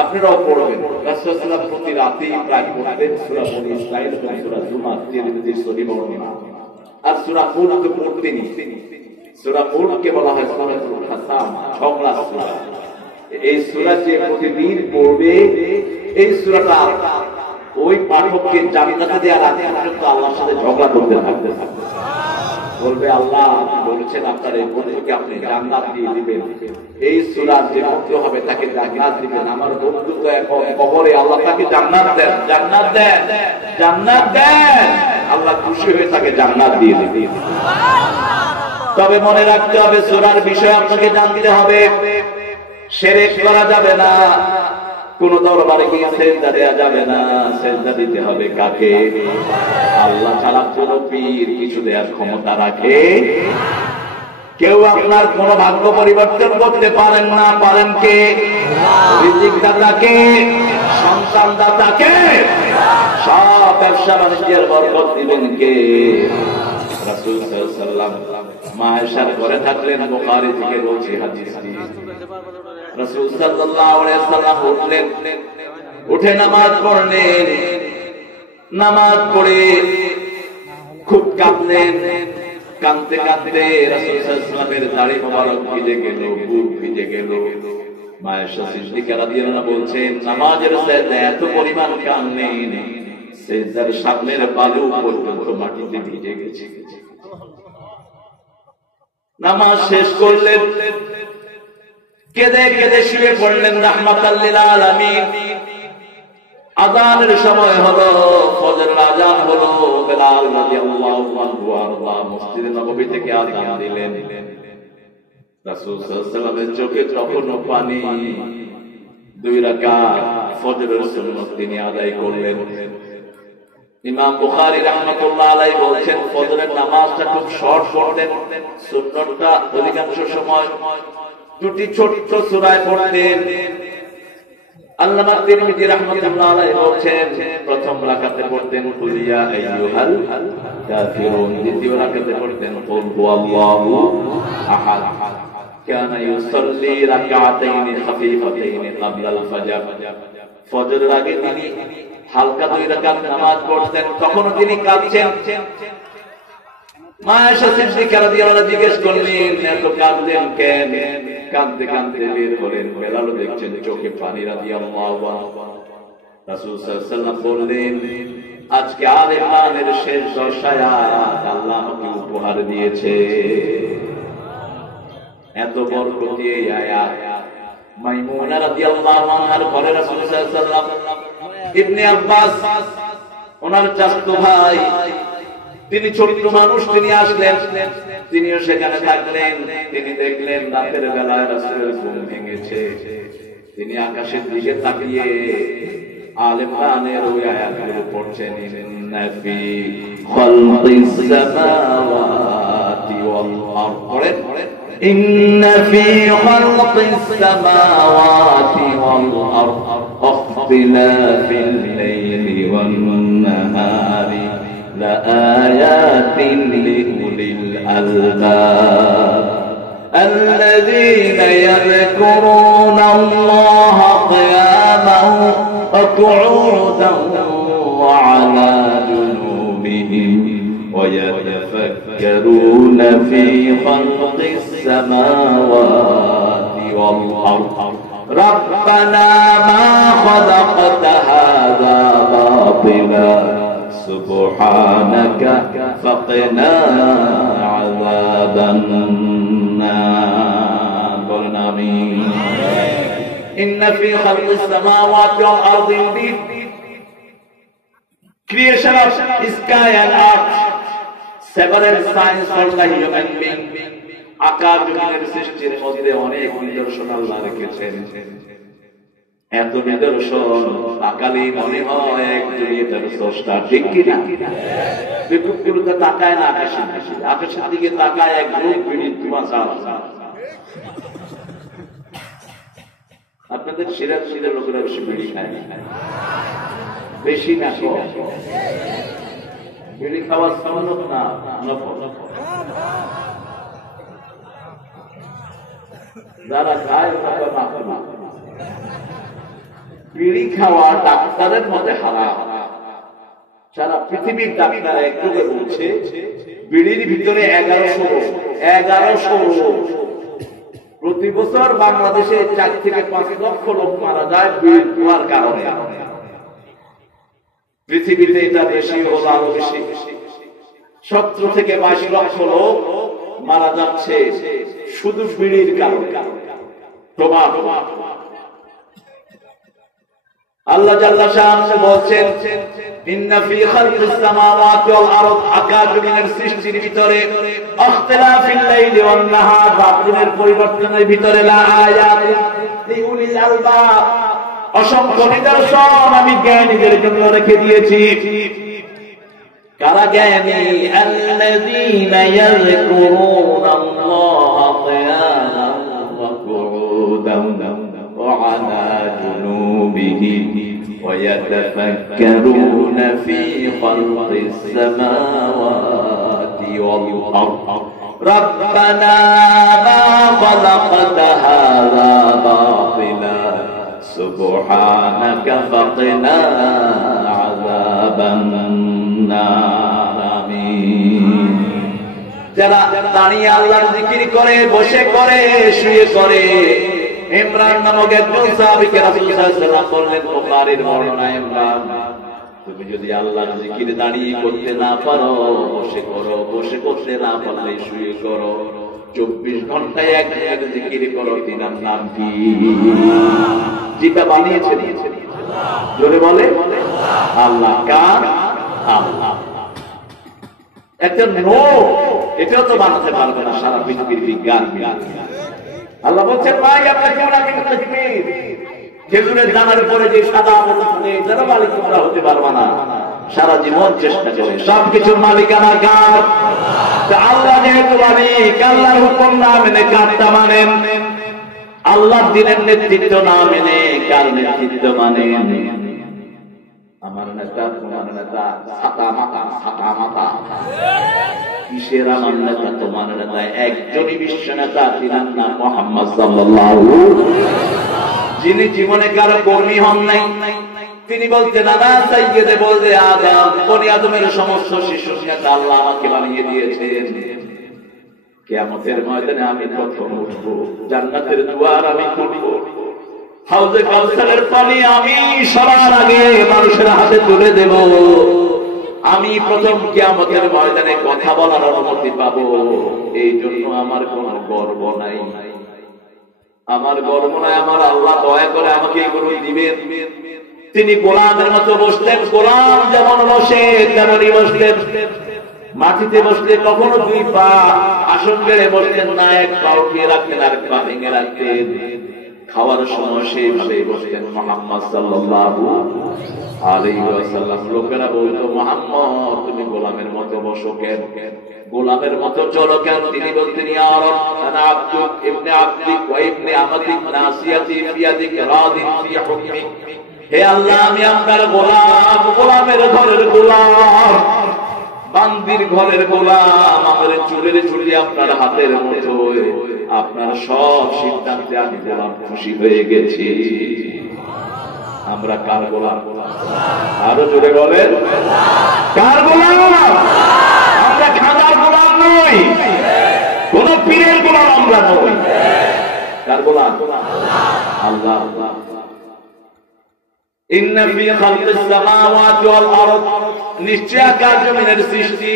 আপনারাও পড়বেন, রাসূলুল্লাহ প্রতি রাতেই প্রায় পড়তেন সূরা বনী ইসরাঈল এবং সূরা জুমা, তিরমিজি শরীফ বর্ণনা। আর সূরা মুলক পড়তেনই। সূরা মুলককে বলা হয় সূরাতুল কাসামা, ঝগড়া সূরা। এই সূরা যে প্রতিদিন পড়বে, এই সূরাটা ওই পাঠককে জান্নাতে দেওয়ার আগে পর্যন্ত আল্লাহর সাথে ঝগড়া করতে থাকতে থাকবে। বলবে আল্লাহ বলেছেন আপনার এই বন্ধুকে আপনি জান্নাত দিয়ে দিবেন, এই সূরার যে ভক্ত হবে তাকে জান্নাত দিবেন। আমার বন্ধু তো এখন কবরে, আল্লাহ তাকে জান্নাত দেন, জান্নাত দেন, জান্নাত দেন। আল্লাহ খুশি হয়ে তাকে জান্নাত দিয়ে দিবেন। তবে মনে রাখতে হবে সূরার বিষয় আপনাকে জানতে হবে। শিরক করা যাবে না, কোন দরবারে গিয়ে সেজদা দেওয়া যাবে না। সেজদা দিতে হবে কাকে? আল্লাহ ছাড়া কোন পীর কিছু দেওয়ার ক্ষমতা রাখে? কেউ আপনার কোন ভাগ্য পরিবর্তন করতে পারেন না। পারেন কে? রিজিক দাতাকে, সন্তান দাতাকে, সব ব্যবসা বাণিজ্যের বরকত দিবেন কে? রাসূল সাল্লাল্লাহু আলাইহি ওয়াসাল্লাম মা আয়েশার ঘরে থাকলেন, বুখারী থেকে বলছি হাদিসটি। রাসূল সাল্লাল্লাহু আলাইহি ওয়াসাল্লাম উঠলেন, উঠে নামাজ পড়লেন। নামাজ পড়ে খুব কাঁদলেন। কাঁদতে কাঁদতে রাসূল সাল্লাল্লাহু আলাইহি ওয়াসাল্লামের দাড়ি মোবারক ভিজে গেল, বুক ভিজে গেল। মা আয়েশা সিদ্দিকা রাদিয়াল্লাহু আনহা বলছেন, নামাজের সাজদায় এত পরিমাণ কাঁদলেন, সিজদার সামনের বালু পর্যন্ত মাটিতে ভিজে গেছে। নামাজ শেষ করলেন, কেঁদে কেঁদে শুয়ে পড়লেন রাহমাতাল লিল আলামিন। আযানের সময় হলো, ফজরের আযান হলো। বেলাল রাদিয়াল্লাহু আনহু আল্লাহ মসজিদে নববী থেকে আযান দিলেন। রাসূল সাল্লাল্লাহু আলাইহি ওয়াসাল্লামের চোখে তখনও পানি। 2 রাকাত ফজরের সুন্নাত তিনি আদায় করলেন। ইমাম বুখারী রাহমাতুল্লাহ আলাইহি বলেন ফজরের নামাজটা খুব শর্ট পড়তেন। সুন্নাতটা অধিকাংশ সময় দুটি ছোট সূরায় পড়তেন। আল্লামা তিরমিজি রাহমাতুল্লাহ আলাইহি বলেন প্রথম রাকাতে পড়তেন কুল ইয়া আইয়ুহাল কাফিরুন, দ্বিতীয় রাকাতে পড়তেন কুল হুয়াল্লাহু আহাদ। কানা ইউসাল্লি রাকাতাইনি খাফীফাতাইনি ক্বাবলাল ফাজর, ফজরের আগে তিনি হালকা 2 রাকাত নামাজ পড়তেন। তখন তিনি কাঁদছেন। মা আয়েশা সিদ্দিকা রাদিয়াল্লাহু আনহা জিজ্ঞেস করলেন এত কাঁদলেন কেন? কাঁদতে কাঁদতে বের হলেন। বেলাল দেখছেন চোখে পানি রাদিয়াল্লাহু আনহু। রাসূল সাল্লাল্লাহু আলাইহি ওয়াসাল্লাম বললেন আজকে আলে ইমরানের শেষ 10 আয়াত আল্লাহ আমাকে উপহার দিয়েছে। এত বরকতি এই আয়াত। মাইমুনা রাদিয়াল্লাহু আনহার ঘরে রাসূল সাল্লাল্লাহু আলাইহি ওয়াসাল্লাম ইবনে আব্বাস ওনার চাচতো ভাই, তিনি ছোট্ট মানুষ, তিনি আসলেন। তিনিও সেখানে থাকলেন। তিনি দেখলেন রাতের বেলায় রাসূলের ঘুম ভেঙেছে। তিনি আকাশের দিকে তাকিয়ে আলে ইমরানের ওই আয়াতগুলো পড়ছেন। ইন্না ফি খালকিস সামাওয়াতি ওয়াল আরদ, পড়েন ইন্না ফি খালকিস সামাওয়াতি ওয়াল আরদ ওয়াখতিলাফিল Laili one নাহারি لآيات لأولي الألباب الذين يذكرون الله قياما وقعودا وعلى جنوبهم ويتفكرون في خلق السماوات والأرض ربنا ما خلقت هذا باطلا سبحانك فقنا عذاب النار آمين إن في خلق السماوات والأرض creation of sky and earth several signs for the human being আকাশ জমিনের সৃষ্টির মধ্যে অনেক নিদর্শন আল্লাহ রেখেছেন। এত নিদর্শন আকালি মনে হয় একজন এটার স্রষ্টা, ঠিক কিনা? বিকুপগুলোতে তাকায় না আকাশের দিকে, আকাশের দিকে তাকায় এক গ্রুপ বিড়ির ধোঁয়া ছাড়া। আপনাদের সিরাজ সিরাজ লোকেরা বেশি বিড়ি খায় না, বেশি না কম? বিড়ি খাওয়া সুন্নাত না নফল? যারা খায় তারা মাফ। বিড়ি খাওয়া ডাক্তারের মধ্যে হারাম। সারা পৃথিবীর ডাক্তার একযোগে বলছে বিড়ির ভিতরে 1100 প্রতি বছর বাংলাদেশে 4 থেকে 5 লক্ষ লোক মারা যায় বিড়ি খাওয়ার কারণে। পৃথিবীতে এটা বেশি হলো, আরো বেশি। 17 থেকে 22 লক্ষ লোক মারা যাচ্ছে শুধু বিড়ির কারণে। আল্লাহ জাল্লা শাআনহু বলেন ইন্না ফি খালকিস সামাওয়াতি ওয়াল আরদ, আকাশ জমিনের সৃষ্টির ভিতরে ইখতিলাফিল লাইলি ওয়ান নাহার, রাতের পরিবর্তনের ভিতরে লা আয়াত লিউলিল আলবাব, অসংখ্য নিদর্শন আমি জ্ঞানীদের জন্য রেখে দিয়েছি। কারা জ্ঞানী? আল্লাযীনা ইয়াযকুরুনাল্লাহা কিয়ামান ওয়া কুউদান ওয়া আলা جنوبهم ويتفكرون في خلق السماوات والأرض ربنا ما خلقت هذا باطلا سبحانك فقنا عذاب النار آمين যারা দাঁড়িয়ে আল্লাহর জিকির করে, বসে করে, শুয়ে করে। ইমরান নামক একজন সাহাবীকে রাসূল সাল্লাল্লাহু আলাইহি ওয়াসাল্লাম বললেন, বুখারীর বর্ণনা, ইমরান তুমি যদি আল্লাহর জিকির দাঁড়িয়ে করতে না পারো বসে করো, বসে করতে না পারলে শুয়ে করো। 24 ঘন্টায় এক জিকির করো, তিনার নাম কি? যেটা বানিয়েছে জোরে বলে আল্লাহ। কার? আল্লাহ। একটা নো, এটাও তো বানাতে পারবে না সারা পৃথিবীর বিজ্ঞান। আল্লাহ বলছেন ভাই আপনাকে খেজুরের দানার উপরে যে সাদা যারা মালিক তোমরা হতে পারবা না, সারা জীবন চেষ্টা করে। সবকিছুর মালিকানা কার? আল্লাহ যেহেতু মালিক, আল্লাহর হুকুম না মেনে কারটা মানেন? আল্লাহর দিনের নেতৃত্ব না মেনে কার নেতৃত্ব মানেন? আমার নেতা, তোমার নেতা, ছাতা মাতা, ছাতা মাতা। কিসের আমার নেতা, তোমার নেতা? একজনই বিশ্ব নেতা, তিনার নাম মুহাম্মদ সাল্লাল্লাহু। যিনি জীবনে কারো কর্মী হন নাই, তিনি বলতেন আনা সাইয়্যিদে বলতে আদম, বনি আদমের সমস্ত শিশু নেতা আল্লাহ আমাকে বানিয়ে দিয়েছেন। কিয়ামতের ময়দানে আমি প্রথম উঠব, জান্নাতের দুয়ার আমি খুলব, হাউজে কাউসারের পানি আমি সবার আগে মানুষের হাতে তুলে দেব, আমি প্রথম কিয়ামতের ময়দানে কথা বলার অনুমতি পাবো। এই জন্য আমার কোনো গর্ব নাই, আমার গর্ব নাই। আমার আল্লাহ দয়া করে আমাকে এগুলো দিবেন। তিনি গোলামের মতো বসতেন, গোলাম যেমন বসে তেমনই বসতেন। মাটিতে বসলে কখনো দুই পা আসন গেড়ে বসতেন না, এক পা উঠিয়ে রাখতেন আর এক পা ভেঙে রাখতেন। খাওয়ার সময় সেইভাবে বসতেন মুহাম্মদ সাল্লাল্লাহু আলাইহি ওয়াসাল্লাম। লোকেরা বলতো মুহাম্মদ তুমি গোলামের মতো বসো কেন, গোলামের মতো চলো কেন? তিনি বলতেন ইয়া রব আনা আব্দুক ইবনে আব্দিক ওয়া ইবনে আমাতিক নাসিয়াতি বিয়াদিক রাদিন ফি হুকমিক। হে আল্লাহ আমি আপনার গোলাম, গোলামের ঘরের গোলাম, বান্দির ঘরের গোলাম। আমার চুলের চুলি আপনার হাতের মতো, আপনার সব সিদ্ধান্তে আমি গোলাম, খুশি হয়ে গেছি। আমরা কার গোলাম? আরো জোরে বলেন কার গোলাম? আমরা খাজার গোলাম নই, কোন পীরের গোলাম আমরা নই। কার গোলাম? আল্লাহ। ইন্না ফি খালকিস সামাওয়াতি ওয়াল আরদ, নিশ্চয় আকাশ জমিনের সৃষ্টি।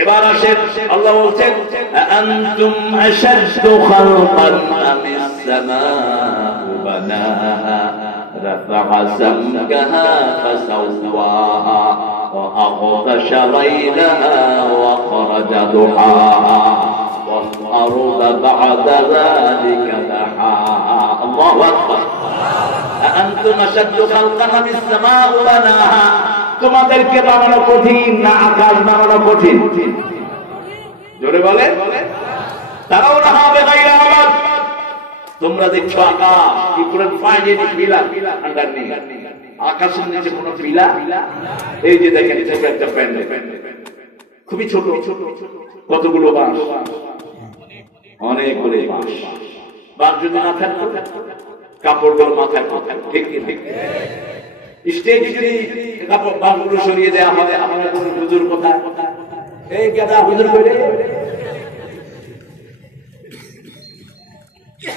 এবার আসেন আল্লাহ বলছেন আনতুম আশাদ্দু খালকান আমিস সামাউ বানাহা রাফা সামকাহা ফাসাওয়াহা ওয়া আghtasha লাইলাহা ওয়া খরাজা দুহাহা ওয়াল আরদা বা'দা যালিকা দাহাহা। আল্লাহু আকবার। আনতুম আশাদ্দু খালকান আমিস সামাউ বানাহা, তোমাদেরকে বানানো কঠিন না আকাশ বানানো কঠিন? জোরে বলে তারাও না হবে গায়রা আবাদ। তোমরা দেখছো আকাশ কি করে পানি পিলা আন্ডার নেই, আকাশের নিচে কোনো পিলা? এই যে দেখেন ছোট একটা প্যান্ডেল, খুবই ছোট, কতগুলো বাঁশ, অনেকগুলো বাঁশ। বাঁশ যদি না থাকতো কাপড়গুলো মাথায় ঠিক ঠিক স্টেজে যদি বাঁশগুলো সরিয়ে দেওয়া হয়, আমাদের কোন হুজুর কোথায়? এই গেদা হুজুর করে।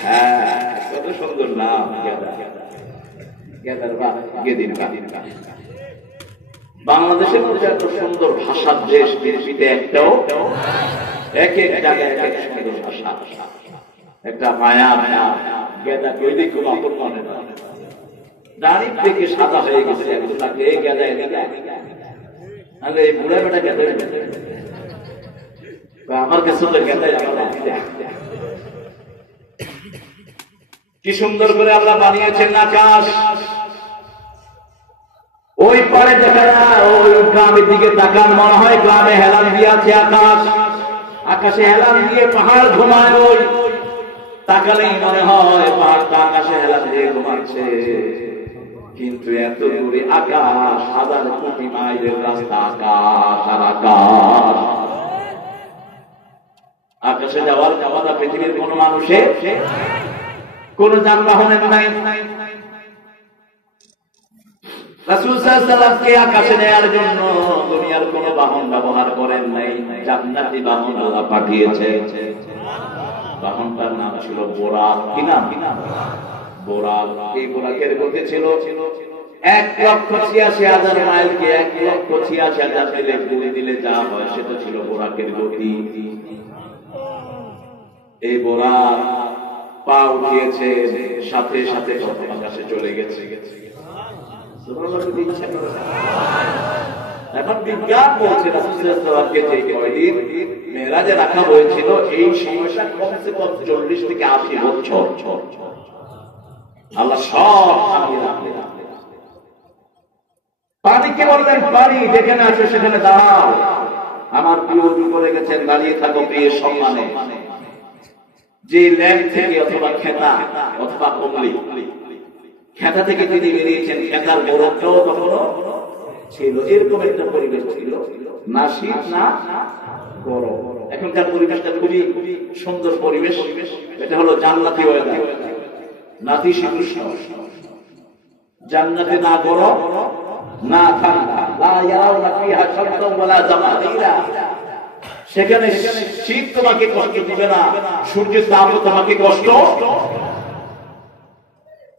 হ্যাঁ কত সুন্দর নাম গেদা, গেদার বা গেদির বা। বাংলাদেশের মধ্যে এত সুন্দর ভাষার দেশ পৃথিবীতে একটাও, এক এক জায়গায় এক এক সুন্দর ভাষা, একটা মায়া মায়া। গেদা কইলে খুব আপন মনে না, দাঁড়িয়ে থেকে সাদা হয়ে গেছে একজনকে এই গেদায় আরে এই বুড়া বেটা গেদায় আমার কাছে তো গেদায়। কি সুন্দর করে আল্লাহ বানিয়েছেন আকাশ। ওই পারে দেখা যায় ওই গ্রামের দিকে তাকান, মনে হয় গ্রামে হেলান দিয়ে আছে আকাশ, আকাশে হেলান দিয়ে পাহাড় ঘুমায়। ওই তাকালেই মনে হয় পাহাড়টা আকাশে হেলান দিয়ে ঘুমাচ্ছে। কিন্তু এত দূরে আকাশ, হাজার কোটি মাইলের রাস্তা, আকাশ আর আকাশ। আকাশে যাওয়ার ক্ষমতা পৃথিবীর কোন মানুষের, কোন যানবাহনের নাই। রাসূল সাল্লাল্লাহু আলাইহি ওয়াসাল্লামকে আকাশে নেয়ার জন্য দুনিয়ার কোন বাহন ব্যবহার করেন নাই, জান্নাতি বাহন আল্লাহ পাঠিয়েছেন। বাহনটার নাম ছিল বোরাক। কি নাম? বোরাক। এই বোরাকের গতি ছিল 1,86,000 মাইলকে 1,86,000 দিলে ঘুরে দিলে যা হয় সেটা ছিল বোরাকের গতি। এই বোরা পা উঠিয়েছে, সাথে সাথে আকাশে চলে গেছে। এখন বিজ্ঞান বলছে রাসূলুল্লাহকে যে কয়দিন মেরাজে রাখা হয়েছিল, এই সময়টা কমসে কম 40 থেকে 80 বছর আল্লাহ সব থামিয়ে রাখলেন। পানিকে বললেন, পানি যেখানে আছে সেখানে দাঁড়াও। আমার প্রিয় করে গেছেন, দাঁড়িয়ে থাকো প্রিয় সম্মানে। যে ল্যাব থেকে অথবা খেতা অথবা কমলি, খেতা থেকে তিনি বেরিয়েছেন, খেতার বরফটাও তখনও ছিল, এরকম একটা পরিবেশ ছিল, না শীত না গরম। এখনকার পরিবেশটা খুবই সুন্দর পরিবেশ, এটা হলো জান্নাতি ওয়েদার, নাতিশীতোষ্ণ। জান্নাতে না গরম না ঠান্ডা, লা ইয়ারাউনা ফিহা শামসান ওয়ালা জামাহিরা। সেখানে শীত তোমাকে কষ্ট দিবে না, সূর্যের তাপ তোমাকে কষ্ট।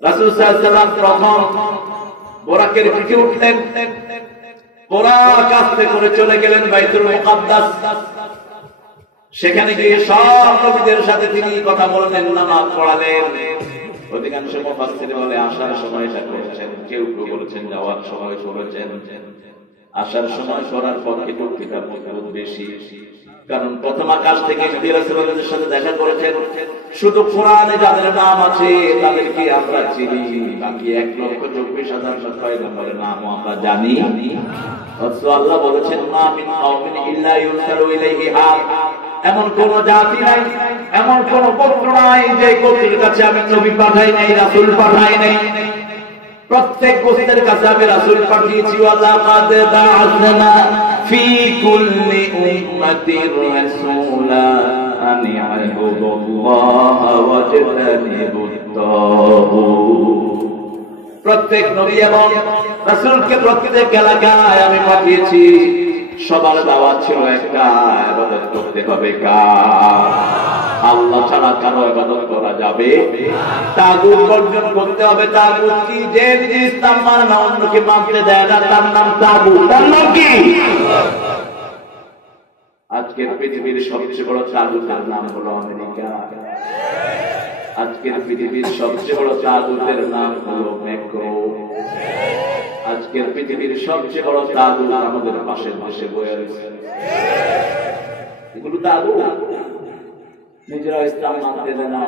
রাসূল সাল্লাল্লাহু আলাইহি ওয়াসাল্লাম প্রথম বোরাকের পিঠে উঠলেন, বোরাক আস্তে করে চলে গেলেন বাইতুল মুকাদ্দাস। সেখানে গিয়ে সব নবীদের সাথে তিনি কথা বললেন, নামাজ পড়ালেন। অধিকাংশ মুফাসসির বলে আসার সময় এটা করেছেন, কেউ কেউ বলেছেন যাওয়ার সময় করেছেন। আসার সময় করার পক্ষে টুকিটার মধ্যে বেশি, কারণ প্রথম আকাশ থেকে নবী রাসূলুল্লাহর সাথে দেখা করেছেন। শুধু কোরআনে যাদের নাম আছে তাদেরকে আমরা চিনি, বাকি 1,24,000 পয়গম্বরের নামও আমরা জানি। অথচ আল্লাহ বলেছেন, মা মিন কওমিন ইল্লা ইউরসালু ইলাইহি হাদ। এমন কোন জাতি নাই, এমন কোন গোত্র নাই যে গোত্রের কাছে আমি নবী পাঠাই নাই, রাসূল পাঠাই নাই। প্রত্যেক গোত্রের কাছে আমি রাসূল পাঠিয়েছি। ওয়া লাকাদ বা'আসনা ফি কুল্লি উম্মাতির রাসূলা আন ইয়া'বুদুল্লাহা ওয়াজতানিবুত তাগুত। প্রত্যেক নবী এবং রাসূলকে প্রত্যেক এলাকায় আমি পাঠিয়েছি, সবার দাওয়াত ছিল একটা, ইবাদত করতে হবে কার? আল্লাহ ছাড়া কারো ইবাদত করা যাবে? তাগুত বর্জন করতে হবে। তাগুত কি? যে জিনিস তার মানে না অন্যকে মানতে দেয় না, তার নাম তাগুত। তার নাম কি? আজকের পৃথিবীর সবচেয়ে বড় তাগুতের নাম হলো আমেরিকা। আজকের পৃথিবীর সবচেয়ে বড় তাগুতের নাম হলো ম্যাক্রো। আজকের পৃথিবীর সবচেয়ে বড় তাগুত আমাদের পাশের দেশে বয়ে রয়েছে। এগুলো তাগুত, নিজেরা ইসলাম মানতে দেয় না,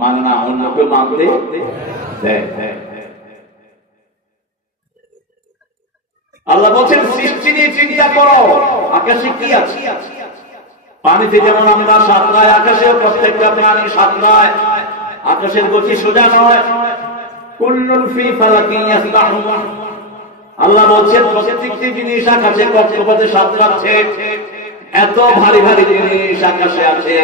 মানে না অন্যকে মানতে দেয়। আল্লাহ বলছেন, সৃষ্টি নিয়ে চিন্তা করো। আকাশে কি আছে? পানিতে যেমন আমরা সাঁতরাই, আকাশেও প্রত্যেকটা প্রাণী সাঁতরায়। আকাশের গতি সোজা নয়। কুল্লুন ফি ফালাকিন ইয়াসবাহুন। আল্লাহ বলছেন, প্রত্যেকটি জিনিস আকাশে কক্ষপথে সাঁতরাচ্ছে। এত ভারী ভারী জিনিস আকাশে আছে,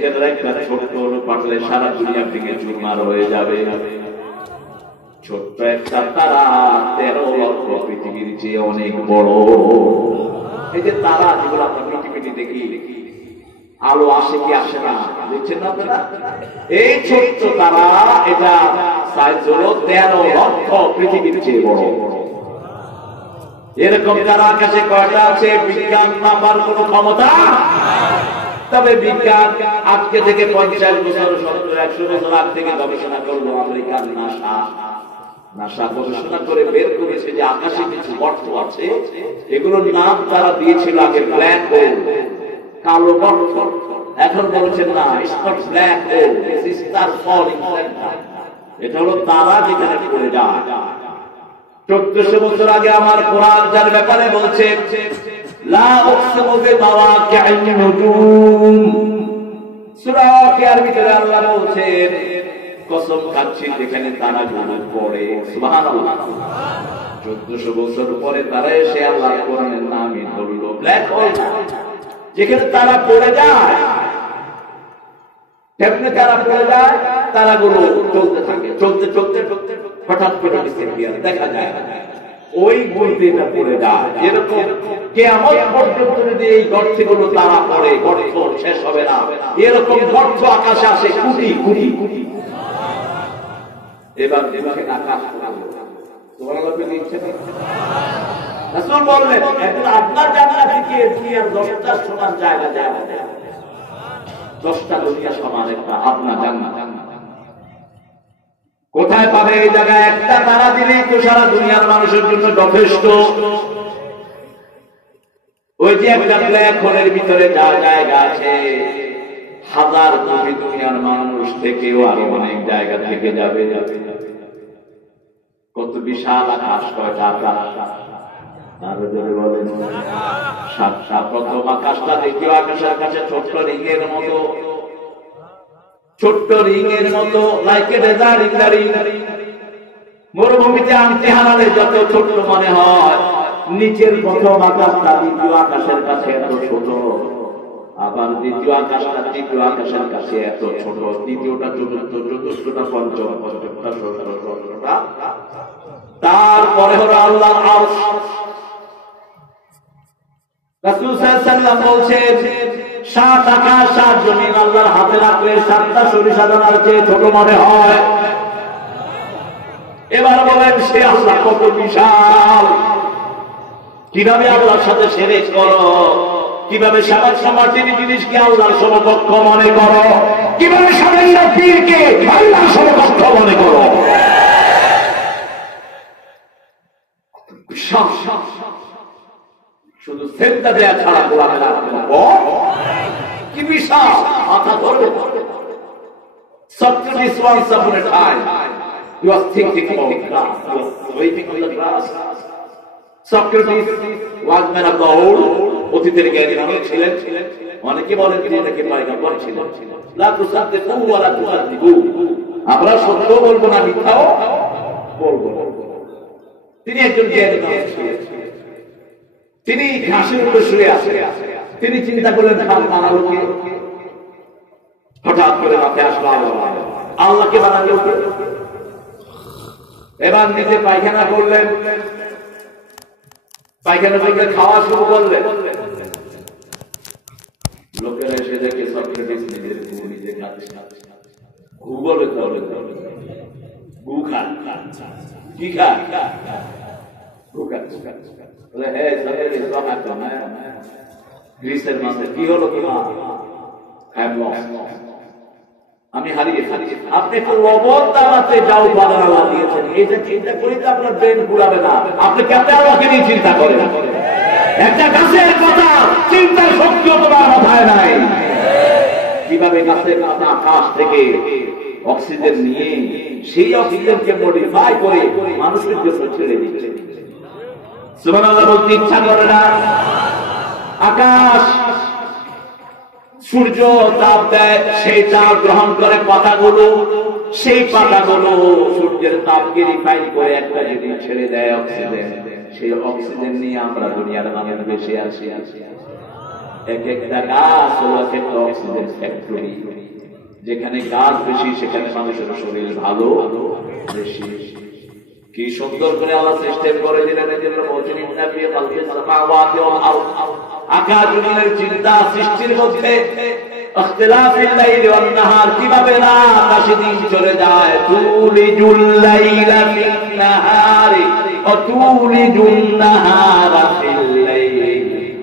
যেটা একটা ছোট্ট পাঠলে সারা দুনিয়া থেকে চুরমার হয়ে যাবে। ছোট্ট একটা তারা 13 লক্ষ পৃথিবীর চেয়ে অনেক বড়। এই যে তারা যেগুলো আমরা পৃথিবীতে দেখি, আলো আসে কি আসে না, দেখছেন না আপনারা? এই ছোট্ট তারা, এটা সাইজ হলো 13 লক্ষ পৃথিবীর চেয়ে বড়। এরকম তারা আকাশে কয়টা আছে বিজ্ঞান মাপার কোন ক্ষমতা। তবে বিজ্ঞান আজকে থেকে 50 বছর 100 বছর আগ থেকে গবেষণা করলো আমেরিকার নাসা গবেষণা করে বের করেছে যে আকাশে কিছু গর্ত আছে, এগুলোর নাম তারা দিয়েছিল আগে ব্ল্যাক হোল, কালো গর্ত। এখন বলছেন না, it's not black hole, it's star falling centre. এটা হলো তারা যেখানে পড়ে যায়। 1400 বছর আগে আমার কোরআন যার ব্যাপারে বলছে, লা উকসিমু বিমাওয়াকি'ন নুজুম। সূরা ওয়াকিয়ার ভিতরে আল্লাহ বলছেন, কসম খাচ্ছি যেখানে তারাগুলো পড়ে। সুবহানাল্লাহ। 1400 বছর পরে তারা এসে আল্লাহ কোরআনের নামই ধরলো ব্ল্যাক হোল, যেখানে তারা পড়ে যায়। কেমনে তারা পড়ে যায়? তারাগুলো চলতে থাকে, চলতে চলতে চলতে হঠাৎ করে দেখা যায় ওই গর্তে পড়ে যায়। এরকম কিয়ামত পর্যন্ত যদি এই গর্তগুলো তারা পড়ে, গর্ত শেষ হবে না। এরকম গর্ত আকাশে আসে কোটি কোটি কোটি। এবার আকাশ রাসূল বললেন, আপনার জান্নাত থেকে দুনিয়ার 10টা সমান জায়গা যায়। 10টা দুনিয়া সমান একটা আপনার জান্নাত। কোথায় পাবে? এই জায়গায় একটা তারা দিলেই তো সারা দুনিয়ার মানুষের জন্য যথেষ্ট। ওই যে একটা ব্ল্যাক হোলের ভিতরে যা জায়গা আছে, 1000 কোটি দুনিয়ার মানুষ থেকেও আরো অনেক জায়গা থেকে যাবে। কত বিশাল আকাশ, কয়টা আকাশ? আরো জোরে বলেন। 7টা। প্রথম আকাশটা দ্বিতীয় আকাশের কাছে ছোট্ট রিংয়ের মতো, ছোট্ট রিংয়ের মতো, like a desert in the ring. মরুভূমিতে আনতে হারালে যত ছোট্ট মনে হয়, নিচের প্রথম আকাশটা দ্বিতীয় আকাশের কাছে এত ছোট, আবার দ্বিতীয় আকাশটা তৃতীয় আকাশের কাছে এত ছোট, তৃতীয়টা চতুর্থ, চতুর্থটা পঞ্চম, পঞ্চমটা ষষ্ঠ, ষষ্ঠটা। তারপরে হলো আল্লাহর আরশ। রাসূল সাল্লাল্লাহু আলাইহি ওয়াসাল্লাম বলছেন, 7 আকাশ 7 জমিন আল্লাহর হাতে রাখলে 7টা সরিষা দানার চেয়ে ছোট মনে হয়। এবার বলেন, সে আল্লাহ কত বিশাল! কিভাবে আল্লাহর সাথে শিরক করো? কিভাবে সমাজ সমাজের জিনিসকে আল্লাহর সমকক্ষ মনে করো? কিভাবে সামান্য পীরকে আল্লাহর সমকক্ষ মনে করো? শুধু সেজদা দেয়া ছাড়া কোরআনের কি বিশাল মাথা ধরবে। Socrates once upon a time, he was thinking about grass, he was sleeping on the grass. Socrates was man of the old, অতীতের জ্ঞানী মানুষ ছিলেন। অনেকে বলেন তিনি নাকি পয়গম্বর ছিলেন। লা তুসাদ্দিকু ওয়া লা তুকাযযিবু, আমরা সত্য বলবো না, মিথ্যাও বলবো না। তিনি একজন জ্ঞানী মানুষ ছিলেন। তিনি ঘাসের উপরে শুয়ে আছেন। তিনি চিন্তা করলেন, ঘাস বানালো কে? হঠাৎ করে মাথায় আসলো আল্লাহকে বানালো কে? এবার নিজে পায়খানা করলেন। পায়খানা করলে খাওয়া শুরু করলেন। লোকেরা এসে দেখে সক্রেটিস নিজের গু নিজে খাচ্ছে। গু বলে তাহলে গু খান। কি খান? গু খাচ্ছে। গ্রিসের মাঝে কি হলো তোমার? আমি হারিয়ে ফেলেছি। আপনি একটু লবণ দাঁড়াতে যাও, বাজার আল্লাহ দিয়েছেন, এটা চিন্তা করি তো আপনার ব্রেন ঘুরাবে না। আপনি কেমন আল্লাহকে নিয়ে চিন্তা করেন? একটা গাছের কথা চিন্তার শক্তিও তোমার মাথায় নাই। কিভাবে গাছের কাছে আকাশ থেকে অক্সিজেন নিয়ে সেই অক্সিজেনকে মডিফাই করে মানুষের জন্য ছেড়ে দিচ্ছে। সুবহানাল্লাহ বলতে ইচ্ছা করে না? আকাশ সূর্য তাপ দেয়, সেই তাপ গ্রহণ করে পাতাগুলো, সেই পাতাগুলো সূর্যের তাপকে রিফাইন করে একটা জিনিস ছেড়ে দেয়, অক্সিজেন। সেই অক্সিজেন নিয়ে আমরা দুনিয়ার মানুষ বেঁচে আছি। এক একটা গাছ হলো একটা অক্সিজেন ফ্যাক্টরি। যেখানে গাছ বেশি সেখানে মানুষের শরীর ভালো বেশি। কি সুন্দর করে আল্লাহ সিস্টেম করে দিলেন। এজন্য বলছেন, ইন্না ফি খালকিস সামাওয়াতি ওয়াল আরদ, আকাশ জমিনের চিন্তা সৃষ্টির মধ্যে, ইখতিলাফিল লাইলি ওয়ান নাহার, কিভাবে রাত আসে দিন চলে যায়। তুলিজুল লাইলা ফিন নাহারি ওয়া তুলিজুন নাহারা ফিল লাইলি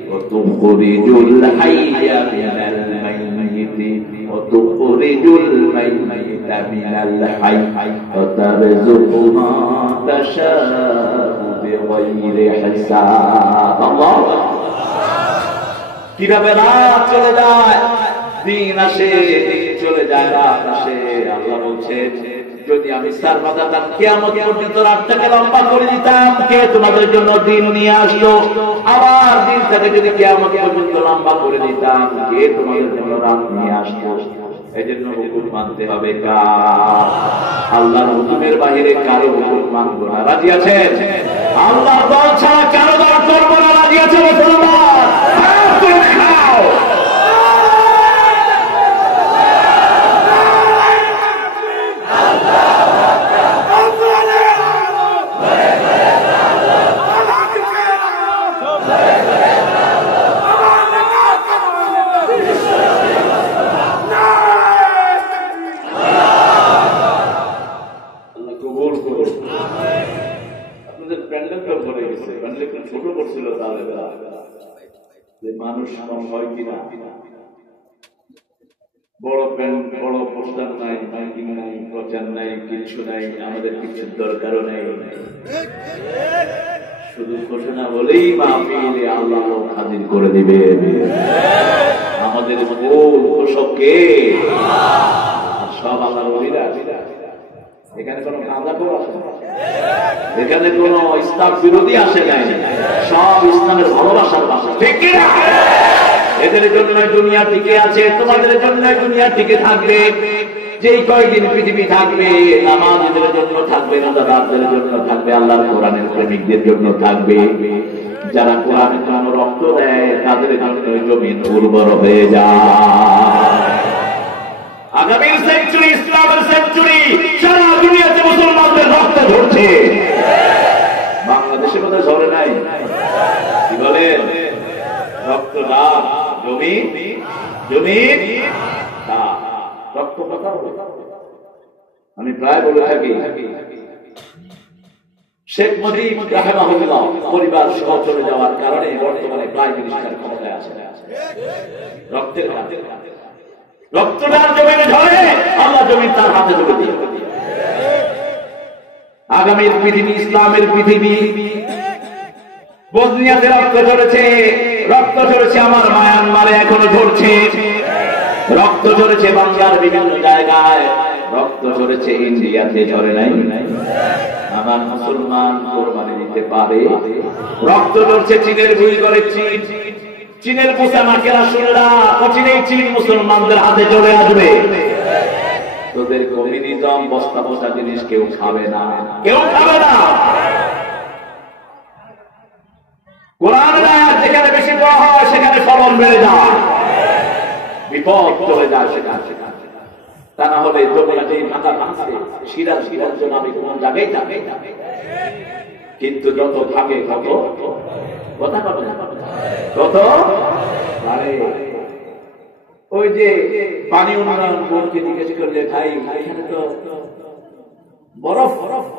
ওয়া তুখরিজুল হাইয়া মিনাল মাইয়িতি ওয়া তুখরিজুল মাইয়িতা মিনাল হাইয়্যি ওয়া তারযুকু মা তাশাউ বিগাইরি হিসাব। আল্লাহু কিভাবে রাত চলে যায়, দিন আসে, দিন চলে যায়, রাত আসে। আল্লাহ বলছেন, যদি আমি সারমাদাতান কিয়ামত পর্যন্ত রাতটাকে লম্বা করে দিতাম, কে তোমাদের জন্য দিন নিয়ে আসলো? আবার দিনটাকে যদি কিয়ামত পর্যন্ত লম্বা করে দিতাম, কে তোমাদের জন্য রাত নিয়ে আসতো? এই জন্য হুকুম মানতে হবে কার? আল্লাহর হুকুমের বাহিরে কারো হুকুম মানব না। রাজি আছেন? আল্লাহর দল ছাড়া কারো দল করবো না। রাজি আছে মুসলমান? খাও। ছোট করছিল মানুষ হয় কিনা। বড় প্যান্ট, বড় পোস্টার নাই, মাইকিং নাই, প্রচার নাই, কিছু নাই, আমাদের কিছু দরকারও নেই। শুধু ঘোষণা বলেই মাহফিলে আল্লাহ হাজির করে দিবে। আমাদের মূল ঘোষককে সব আল্লাহর ওলিরা। এখানে কোন কাঁদাকো আসে না, এখানে কোন ইসলাম বিরোধী আসে নাই, সব ইসলামের ভালোবাসার ভাষা। ঠিক কি না? এদের জন্য দুনিয়া টিকে আছে, তোমাদের জন্য দুনিয়া টিকে থাকবে। যেই কয়েকদিন পৃথিবী থাকবে, নামাজের জন্য থাকবে, রোজাদারদের জন্য থাকবে, আল্লাহর কোরআনের প্রেমিকদের জন্য থাকবে। যারা কোরআনের জন্য রক্ত দেয় তাদের জন্য জমিন উর্বর হয়ে যায়। আগামীর সেঞ্চুরি, ইসলামের সেঞ্চুরি সারা দুনিয়াতে মুসলমানদের রক্ত ঝরছে। বাংলাদেশে কোথাও ঝরে নাই? কি বলেন? রক্ত না, জমিন জমিন রক্ত কথা। আমি প্রায় বলে থাকি, শেখ মুজিব রাহিমাহুল্লাহ পরিবার সহ চলে যাওয়ার কারণে বর্তমানে প্রাইম মিনিস্টার ক্ষমতায় আছে। রক্তের হাতে রক্তদান জমিনে ঝরে, আল্লাহ জমিন তার হাতে তুলে দিয়ে। আগামীর পৃথিবী ইসলামের পৃথিবী। বসনিয়াতে রক্ত ঝরেছে, রক্ত ঝরেছে আমার মায়ানমারে, এখনো ঝরছে। রক্ত ঝরেছে বাংলার বিভিন্ন জায়গায়, রক্ত ঝরেছে ইন্ডিয়াতে, ঝরে নাই? আমার মুসলমান কোরবানি দিতে পারে। রক্ত ঝরছে চীনের ভুল করে, চীনের পোষা কেরাসুল্লাহ কঠিনেই চীন মুসলমানদের হাতে চলে আসবে। তোদের কমিউনিজম বস্তা বস্তা জিনিস কেউ খাবে না, কেউ খাবে না। কোরআনের আয়াত যেখানে বেশি পড়া হয় সেখানে ফলন বেড়ে যায়, বিপদ চলে যায় সেখানে। তা না হলে ঢাকা ভাঙছে, সিরাজ নামে কোন জায়গায় থাকে। কিন্তু যত থাকে কত কথা কত কত আরে ওই যে পানি উন্নয়ন বোর্ডকে জিজ্ঞেস করলে, ভাই এখানে তো বরফ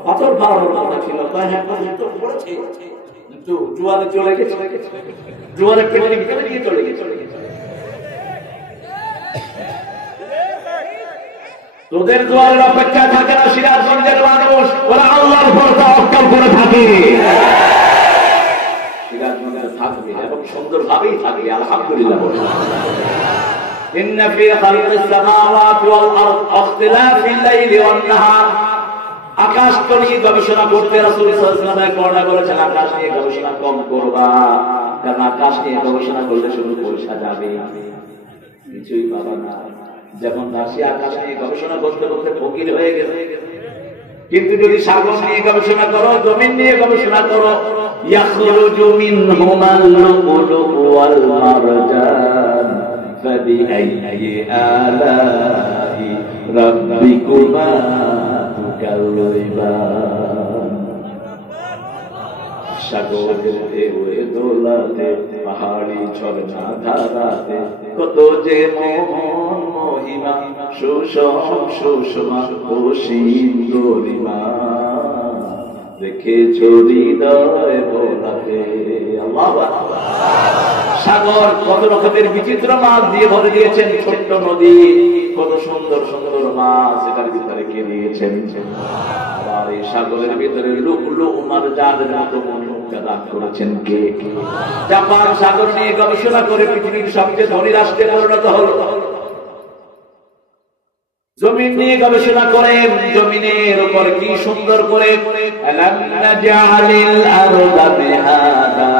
পাথর খাওয়ানোর কথা ছিল, তাই হ্যাঁ পড়েছে, কিন্তু জোয়ারে চলে গেছে, জোয়ারে পেটে ভিতরে গিয়ে চলে গেছে। তোদের জোয়ারের অপেক্ষা থাকে না সিরাজগঞ্জের মানুষ, ওরা আল্লাহর উপর তাওয়াক্কুল করে থাকে। সিরাজগঞ্জে থাকবে এবং সুন্দরভাবেই থাকবে, আলহামদুলিল্লাহ। ইন্না ফি খালকিস সামাওয়াতি ওয়াল আরদ ইখতিলাফিল লাইলি ওয়ান নাহার। আকাশ নিয়ে গবেষণা করতে রাসূল সাল্লাল্লাহু আলাইহি ওয়াসাল্লাম বর্ণনা করেছেন, আকাশ নিয়ে গবেষণা কম করবা, কারণ আকাশ নিয়ে গবেষণা করলে শুধু পয়সা যাবে, কিছুই পাবা না। যেমন রাশিয়া আকাশ নিয়ে গবেষণা করতে করতে ফকির হয়ে গেছে, কিন্তু যদি সাগর নিয়ে গবেষণা করো, জমিন নিয়ে গবেষণা করো, ইয়াখরুজু মিনহুমাল লুলুলু ওয়াল মারজান ফাবিআইয়ি আলাহি রাব্বিকুমা তুকাল্লিবান। সাগরের ঢেউয়ে দোলাতে, পাহাড়ি ঝরনা ধারাতে, কত যে মোহন মহিমা, সুষম সুষমা অসীম গরিমা, দেখেছ হৃদয় ভোলাতে। আল্লাহু আকবার। সাগর কত রকমের বিচিত্র মাছ দিয়ে ভরে দিয়েছেন, ছোট্ট নদী কত সুন্দর সুন্দর মাছ এটার ভিতরে কে দিয়েছেন। আবার এই সাগরের ভিতরে লুকলু মারজানের মতো মনুষ্য দান করেছেন কে? জাপান সাগর নিয়ে গবেষণা করে পৃথিবীর সবচেয়ে ধনী রাষ্ট্রে পরিণত হলো। জমিন নিয়ে গবেষণা করে জমিনের উপর কি সুন্দর করে, আলাম নাজআলিল আরদা বিহাদা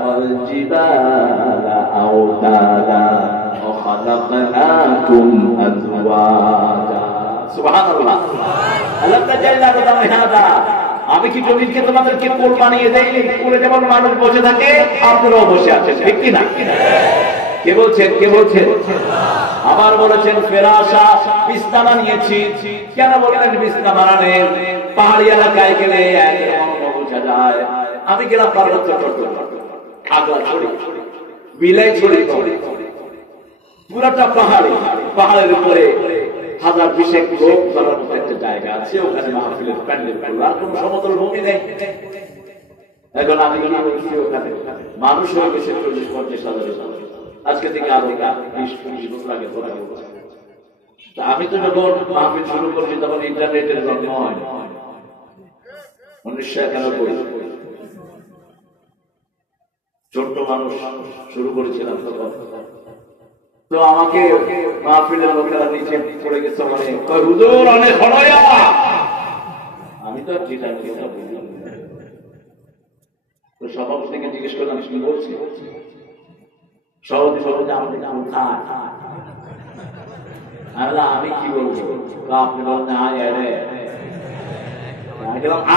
ওয়াল জিবালা আওতাদা ওয়া খালাকনাকুম আজওয়াজা। সুবহানাল্লাহ। আলাম নাজআলিল আরদা বিহাদা, আমি কি জমিনকে তোমাদেরকে কোল বানিয়ে দেই? কোলে যেমন মানুষ বসে থাকে, আপনারাও বসে আছেন, ঠিক কি না? কে বলছেন? কে বলছেন? আবার বলেছেন ফেরাশা, বিছানা নিয়েছি। কেন বললেন বিছানা বানালেন? পাহাড়ি এলাকায় গেলে একদম বোঝা যায়। আমি গেলাম পার্বত্য চট্টগ্রাম, আগলা ছড়ি, বিলাই ছড়ি, পুরাটা পাহাড়ি, পাহাড়ের উপরে 1000-20 লোক ধরার মতো একটা জায়গা আছে, ওখানে মাহফিলের প্যান্ডেল করলো, আর কোনো সমতল ভূমি নেই। এখন আমি বলছি ওখানে মানুষ হয়ে গেছে 40-50 হাজার, আজকে থেকে আরো 20-25 বছর আগে ধরা গেছে। আমি তো যখন মাহফিল শুরু করছি তখন ইন্টারনেটের জন্ম হয় 1991 ছোট্ট মানুষ শুরু করেছিলাম তখন। তো আমাকে মাহফিলের লোকেরা নিচে পড়ে গেছে, মানে হুজুর অনেক হলয়া। আমি তো ঠিক আছে বুঝলাম। তো সভাপতি থেকে জিজ্ঞেস করলাম কি বলছি, সভাপতি আমাদের আমি কি বলছি, আপনি বলেন আয় আরে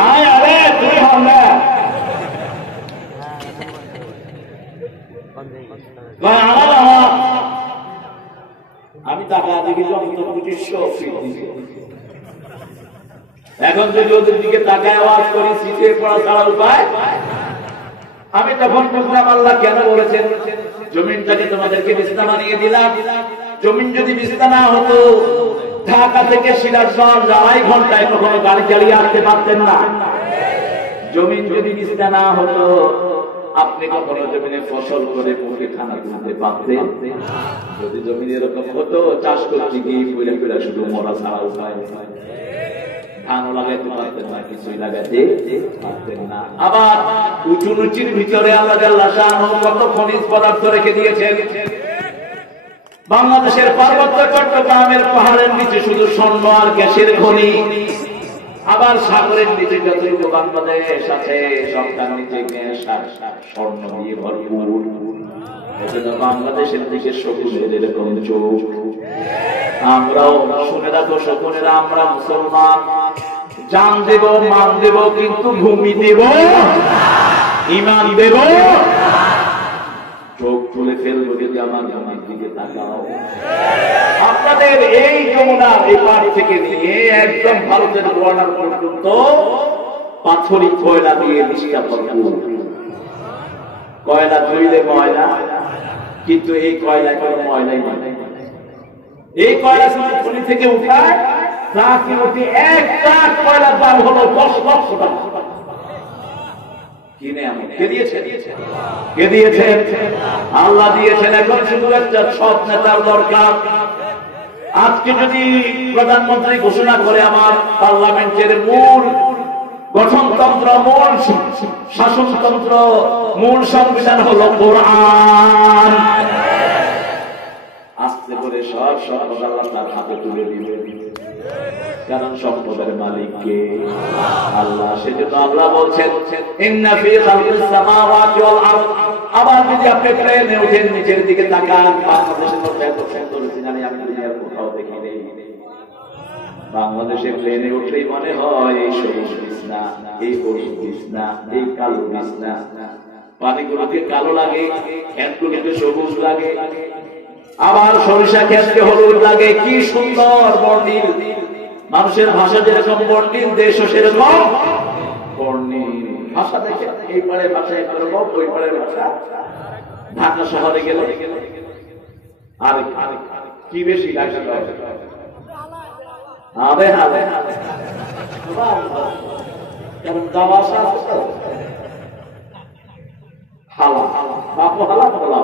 আয় আরে তুই হবে আমি টাকা দেখি এখন যদি ওদের দিকে তাকায় আওয়াজ করি সিটে পড়া ছাড়া উপায়। আমি তখন বুঝলাম আল্লাহ কেন বলেছেন জমিনটাকে তোমাদেরকে বিছনা বানিয়ে দিলাম। জমিন যদি বিছনা না হতো ঢাকা থেকে সিরাজগঞ্জ 2.5 ঘন্টায় কখনো গাড়ি চালিয়ে আসতে পারতেন না। জমিন যদি বিছনা না হতো আপনি কখনো জমিনে ফসল করে মুখে খানা তুলতে পারতেন। যদি জমিন এরকম হতো চাষ করতে গিয়ে পয়লা পয়লা শুধু মরা ছাড়া উপায়, ধানও লাগাইতে পারতেন না, কিছুই লাগাইতে পারতেন না। আবার উঁচু নিচুর ভিতরে আল্লাহ জাল্লাহ শাআনহু কত খনিজ পদার্থ রেখে দিয়েছেন। বাংলাদেশের পার্বত্য চট্টগ্রামের পাহাড়ের নিচে শুধু স্বর্ণ আর গ্যাসের খনি, আবার সাগরের নিচে যতটুকু বাংলাদেশ আছে সবটার নিচে গ্যাস আর স্বর্ণ দিয়ে ভরপুর। এজন্য বাংলাদেশের দিকে শকুনের এরকম চোখ। আমরাও শুনে রাখো শকুনেরা, আমরা মুসলমান, জান দেব মান দেব কিন্তু ভূমি দেব ইমান দেব। চোখ তুলে ফেলবো যদি আমার জমির দিকে তাকাও। আপনাদের এই যমুনার এই পাড়ি থেকে নিয়ে একদম ভারতের বর্ডার পর্যন্ত পাথরি কয়লা দিয়ে নিষ্কা ভরপুর। কয়লা ধুইলে ময়লা, কিন্তু এই কয়লায় কোনো ময়লাই নয়। এই কয়লা শুধু খনি থেকে উঠায় ট্রাকে উঠে 1 ট্রাক কয়লার দাম হলো 10 লক্ষ টাকা। কিনে আমি কে দিয়েছে? কে দিয়েছেন? আল্লাহ দিয়েছেন। এখন শুধু একটা সৎ নেতার দরকার। আজকে যদি প্রধানমন্ত্রী ঘোষণা করে আমার পার্লামেন্টের মূল গঠনতন্ত্র, মূল শাসনতন্ত্র, মূল সংবিধান হলো কোরআন, আস্তে করে সব সম্পদ আল্লাহ তার হাতে তুলে দিবে। কারণ সম্পদের মালিক কে? আল্লাহ। সেজন্য আল্লাহ বলছেন ইন্না ফি খালকিস সামাওয়াতি ওয়াল আরদ। আবার যদি আপনি প্লেনে উঠেন নিচের দিকে তাকান, বাংলাদেশের মধ্যে এত সুন্দর সিনারি আমি দুনিয়ার কোথাও দেখি নেই। বাংলাদেশে প্লেনে উঠলেই মনে হয় এই সবুজ বিছনা, এই হলুদ বিছনা, এই কালো বিছনা। পানিগুলোকে কালো লাগে, ক্ষেতগুলোকে সবুজ লাগে, আবার সরিষা ক্ষেতকে হলুদ লাগে। কি সুন্দর বর্ণিল! মানুষের ভাষা যেরকম বর্ণিল, দেশও সেরকম বর্ণিল। ভাষা দেখে এই পাড়ে ভাষা একরকম, ওই পাড়ের ভাষা। ঢাকা শহরে গেলে আর কি বেশি লাগে? আবে হাবে কারণ দাওয়া হালা বাপু হালা বলা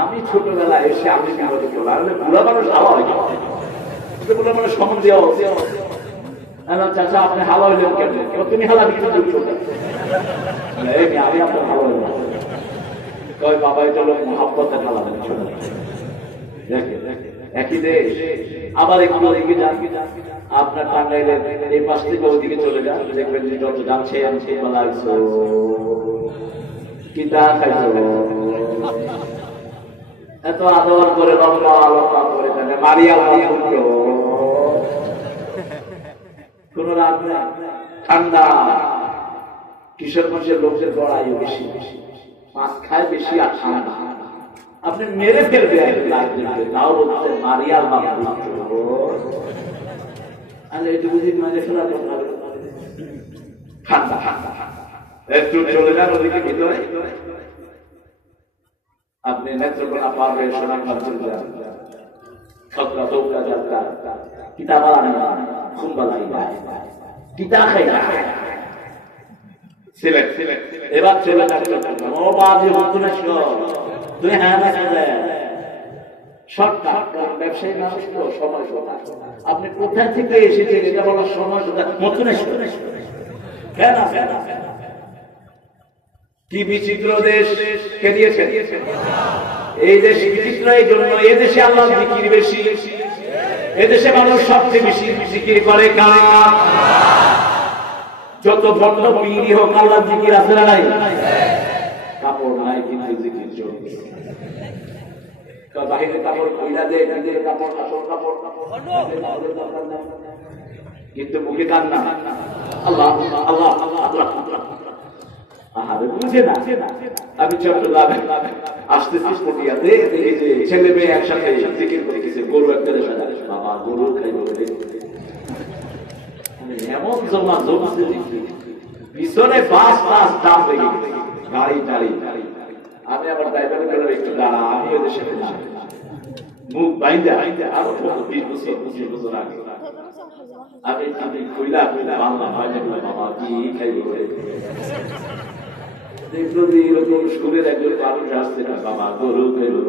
আমি ছোটবেলায় এসে আমি বুড়া মানুষ হাওয়া হয়ে গেছে, বুড়া মানুষ সমান দেওয়া হচ্ছে। চাচা আপনি হাওয়া হইলেন কেন? তুমি হালা বিক্রি আমি আপনার হাওয়া হইল কয় বাবা, এটা হলো মহাব্বতের হালা। একই দেশ। আবার একটু ওদিকে যান, আপনার টাঙ্গাইলের এই পাশ থেকে ওদিকে চলে যান, দেখবেন যে যত যাচ্ছে আমি লাগছো কি দা খাইছো, এত আদর করে লম্বা লম্বা করে থাকে মারিয়া কোন রাত নেই, ঠান্ডা। কিশোরগঞ্জের লোকদের বড়াইও বেশি, মাছ খায় বেশি আর ঠান্ডা। আপনি মেরে ফেলবে তাও বলতে মারিয়াল ঠান্ডা ঠান্ডা একটু চলে যান ওদিকে ভিতরে, আপনি নেত্রকোনা পার হয়ে সোনারগাঁও চলে যান, ছত্রা চৌকা যাত্রা কিতাবালা খুম্বালাই কিতা খাই সিলেট এবার চলে যাচ্ছে ও বাজে ভুবনেশ্বর তুই হ্যাঁ না শর্টকাট ব্যবসায়ী মানুষ তো সময় আপনি কোথা থেকে এসেছেন এটা বলার সময় ভুবনেশ্বর কেন কি বিচিত্র দেশ কে দিয়েছে এই দেশ বিচিত্র এই জন্য এই দেশে আল্লাহ জিকির বেশি এদেশে মানুষ সবচেয়ে বেশি জিকির করে কার যত বন্ধ পীরই হোক আল্লাহ জিকির আছে না নাই কাপড় নাই কিন্তু জিকির চলছে বাহিরে কাপড় কইলা দেয় নিজের কাপড় কাপড় কিন্তু মুখে কান না আল্লাহ আল্লাহ আল্লাহ আহারে বুঝে না আমি চট্টগ্রামে আসতেছি পটিয়াতে এই যে ছেলে মেয়ে একসাথে জিকির করে গেছে গরু একটা বাবা গরু খাইবো এমন জমা জমছে পিছনে বাস দাম লেগে গেছে গাড়ি আমি আবার ড্রাইভার করে একটু দাঁড়া আমি ওদের সাথে মুখ বাইন্দা আরো 20 বছর আগে আমি কইলা বাংলা বাবা কি খাইবো দেখলো যে এরকম সুরের একজন মানুষ আসছে না বাবা গরু খাইবো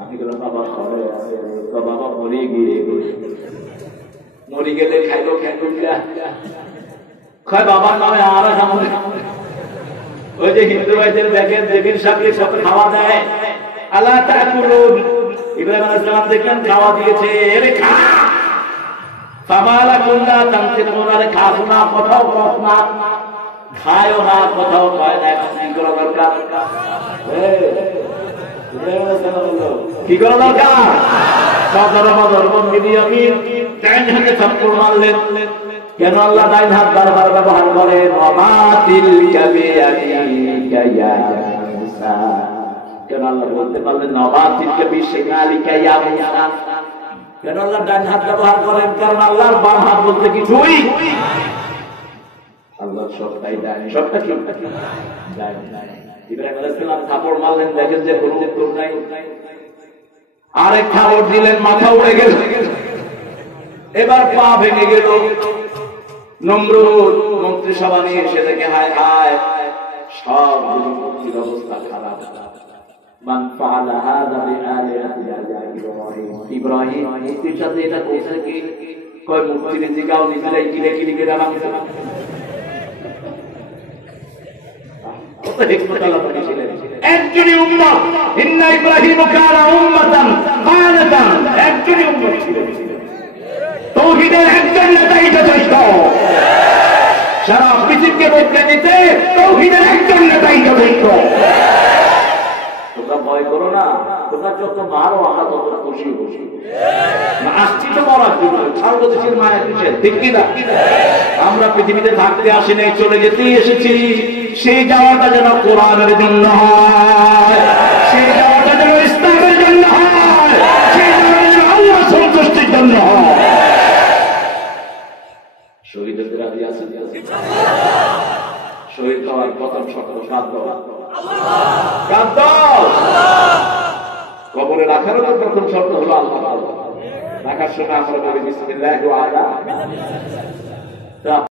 আমি বললাম বাবা খবর আছে বাবা মরে গেলে খাইলো খাই বাবার নামে আর ওই যে হিন্দু ভাইদের দেখেন দেবীর সাথে সব খাওয়া দেয় আল্লাহ তাকুলুন ইব্রাহিম আলাইহিস সালাম দেখলেন খাওয়া দিয়েছে এরে খা ফামালা কুল্লা তামতিরুন আরে খাও না কোথাও বস না খায়ও না কোথাও কয় না কি করা দরকার কি করা দরকার সদর বন্দি দিয়ে আমি ডাইন হাতে থাপ্পড় মারলেন কেন আল্লাহ ডাইন হাত বারবার ব্যবহার করে নমাতিল কাবিয়ালিকা ইয়া মুসা কেন আল্লাহ বলতে পারলেন নমাতিল কাবিশিনালিকা ইয়া মুসা কেন আল্লাহ ডাইন হাত ব্যবহার করেন কারণ আল্লাহর বাম হাত বলতে কিছুই আল্লাহ সবটাই ডাইন সবটা কি ডাইন ইব্রাহিম আলাইহিস সালাম থাপ্পড় মারলেন দেখেন যে কোনো উত্তর নাই আরেক থাপ্পড় দিলেন মাথা উড়ে গেল এবার পা ভেঙে গেল নমরুদ মন্ত্রিসভা নিয়ে এসে দেখে হায় হায় সব মন্ত্রীর অবস্থা খারাপ মান ফাআলা হাযা বিআলিহাতিনা ইব্রাহিম মন্ত্রীর সাথে এটা কইছে কি কয় মন্ত্রী জিগাও নিজেরাই কিলে রাখছে একজনই উম্মত ইন্না ইব্রাহিম কানা উম্মাতান কানাতান একজনই উম্মত ছিলেন তৌহিদের একজন নেতাই যথেষ্ট সারা পৃথিবীকে বদলে দিতে তৌহিদের একজন নেতাই যথেষ্ট তোমরা ভয় করো না তোমরা যত মারো আমরা তত খুশি আসছি তো মরার জন্য সার্বদেশের মায়ের পিছিয়ে ঠিক কিনা আমরা পৃথিবীতে থাকতে আসি নাই চলে যেতেই এসেছি সেই যাওয়াটা যেন কোরআনের জন্য হয় সেই যাওয়াটা যেন ইসলামের জন্য হয় সেই যাওয়াটা যেন আল্লাহ সন্তুষ্টির জন্য হয় শহীদের রাজি আছেন শহীদ হওয়ার প্রথম শর্ত কবরে রাখারও তো প্রথম শর্ত হলো আল্লাহ রাখার সময় আমরা বলি বিসমিল্লাহ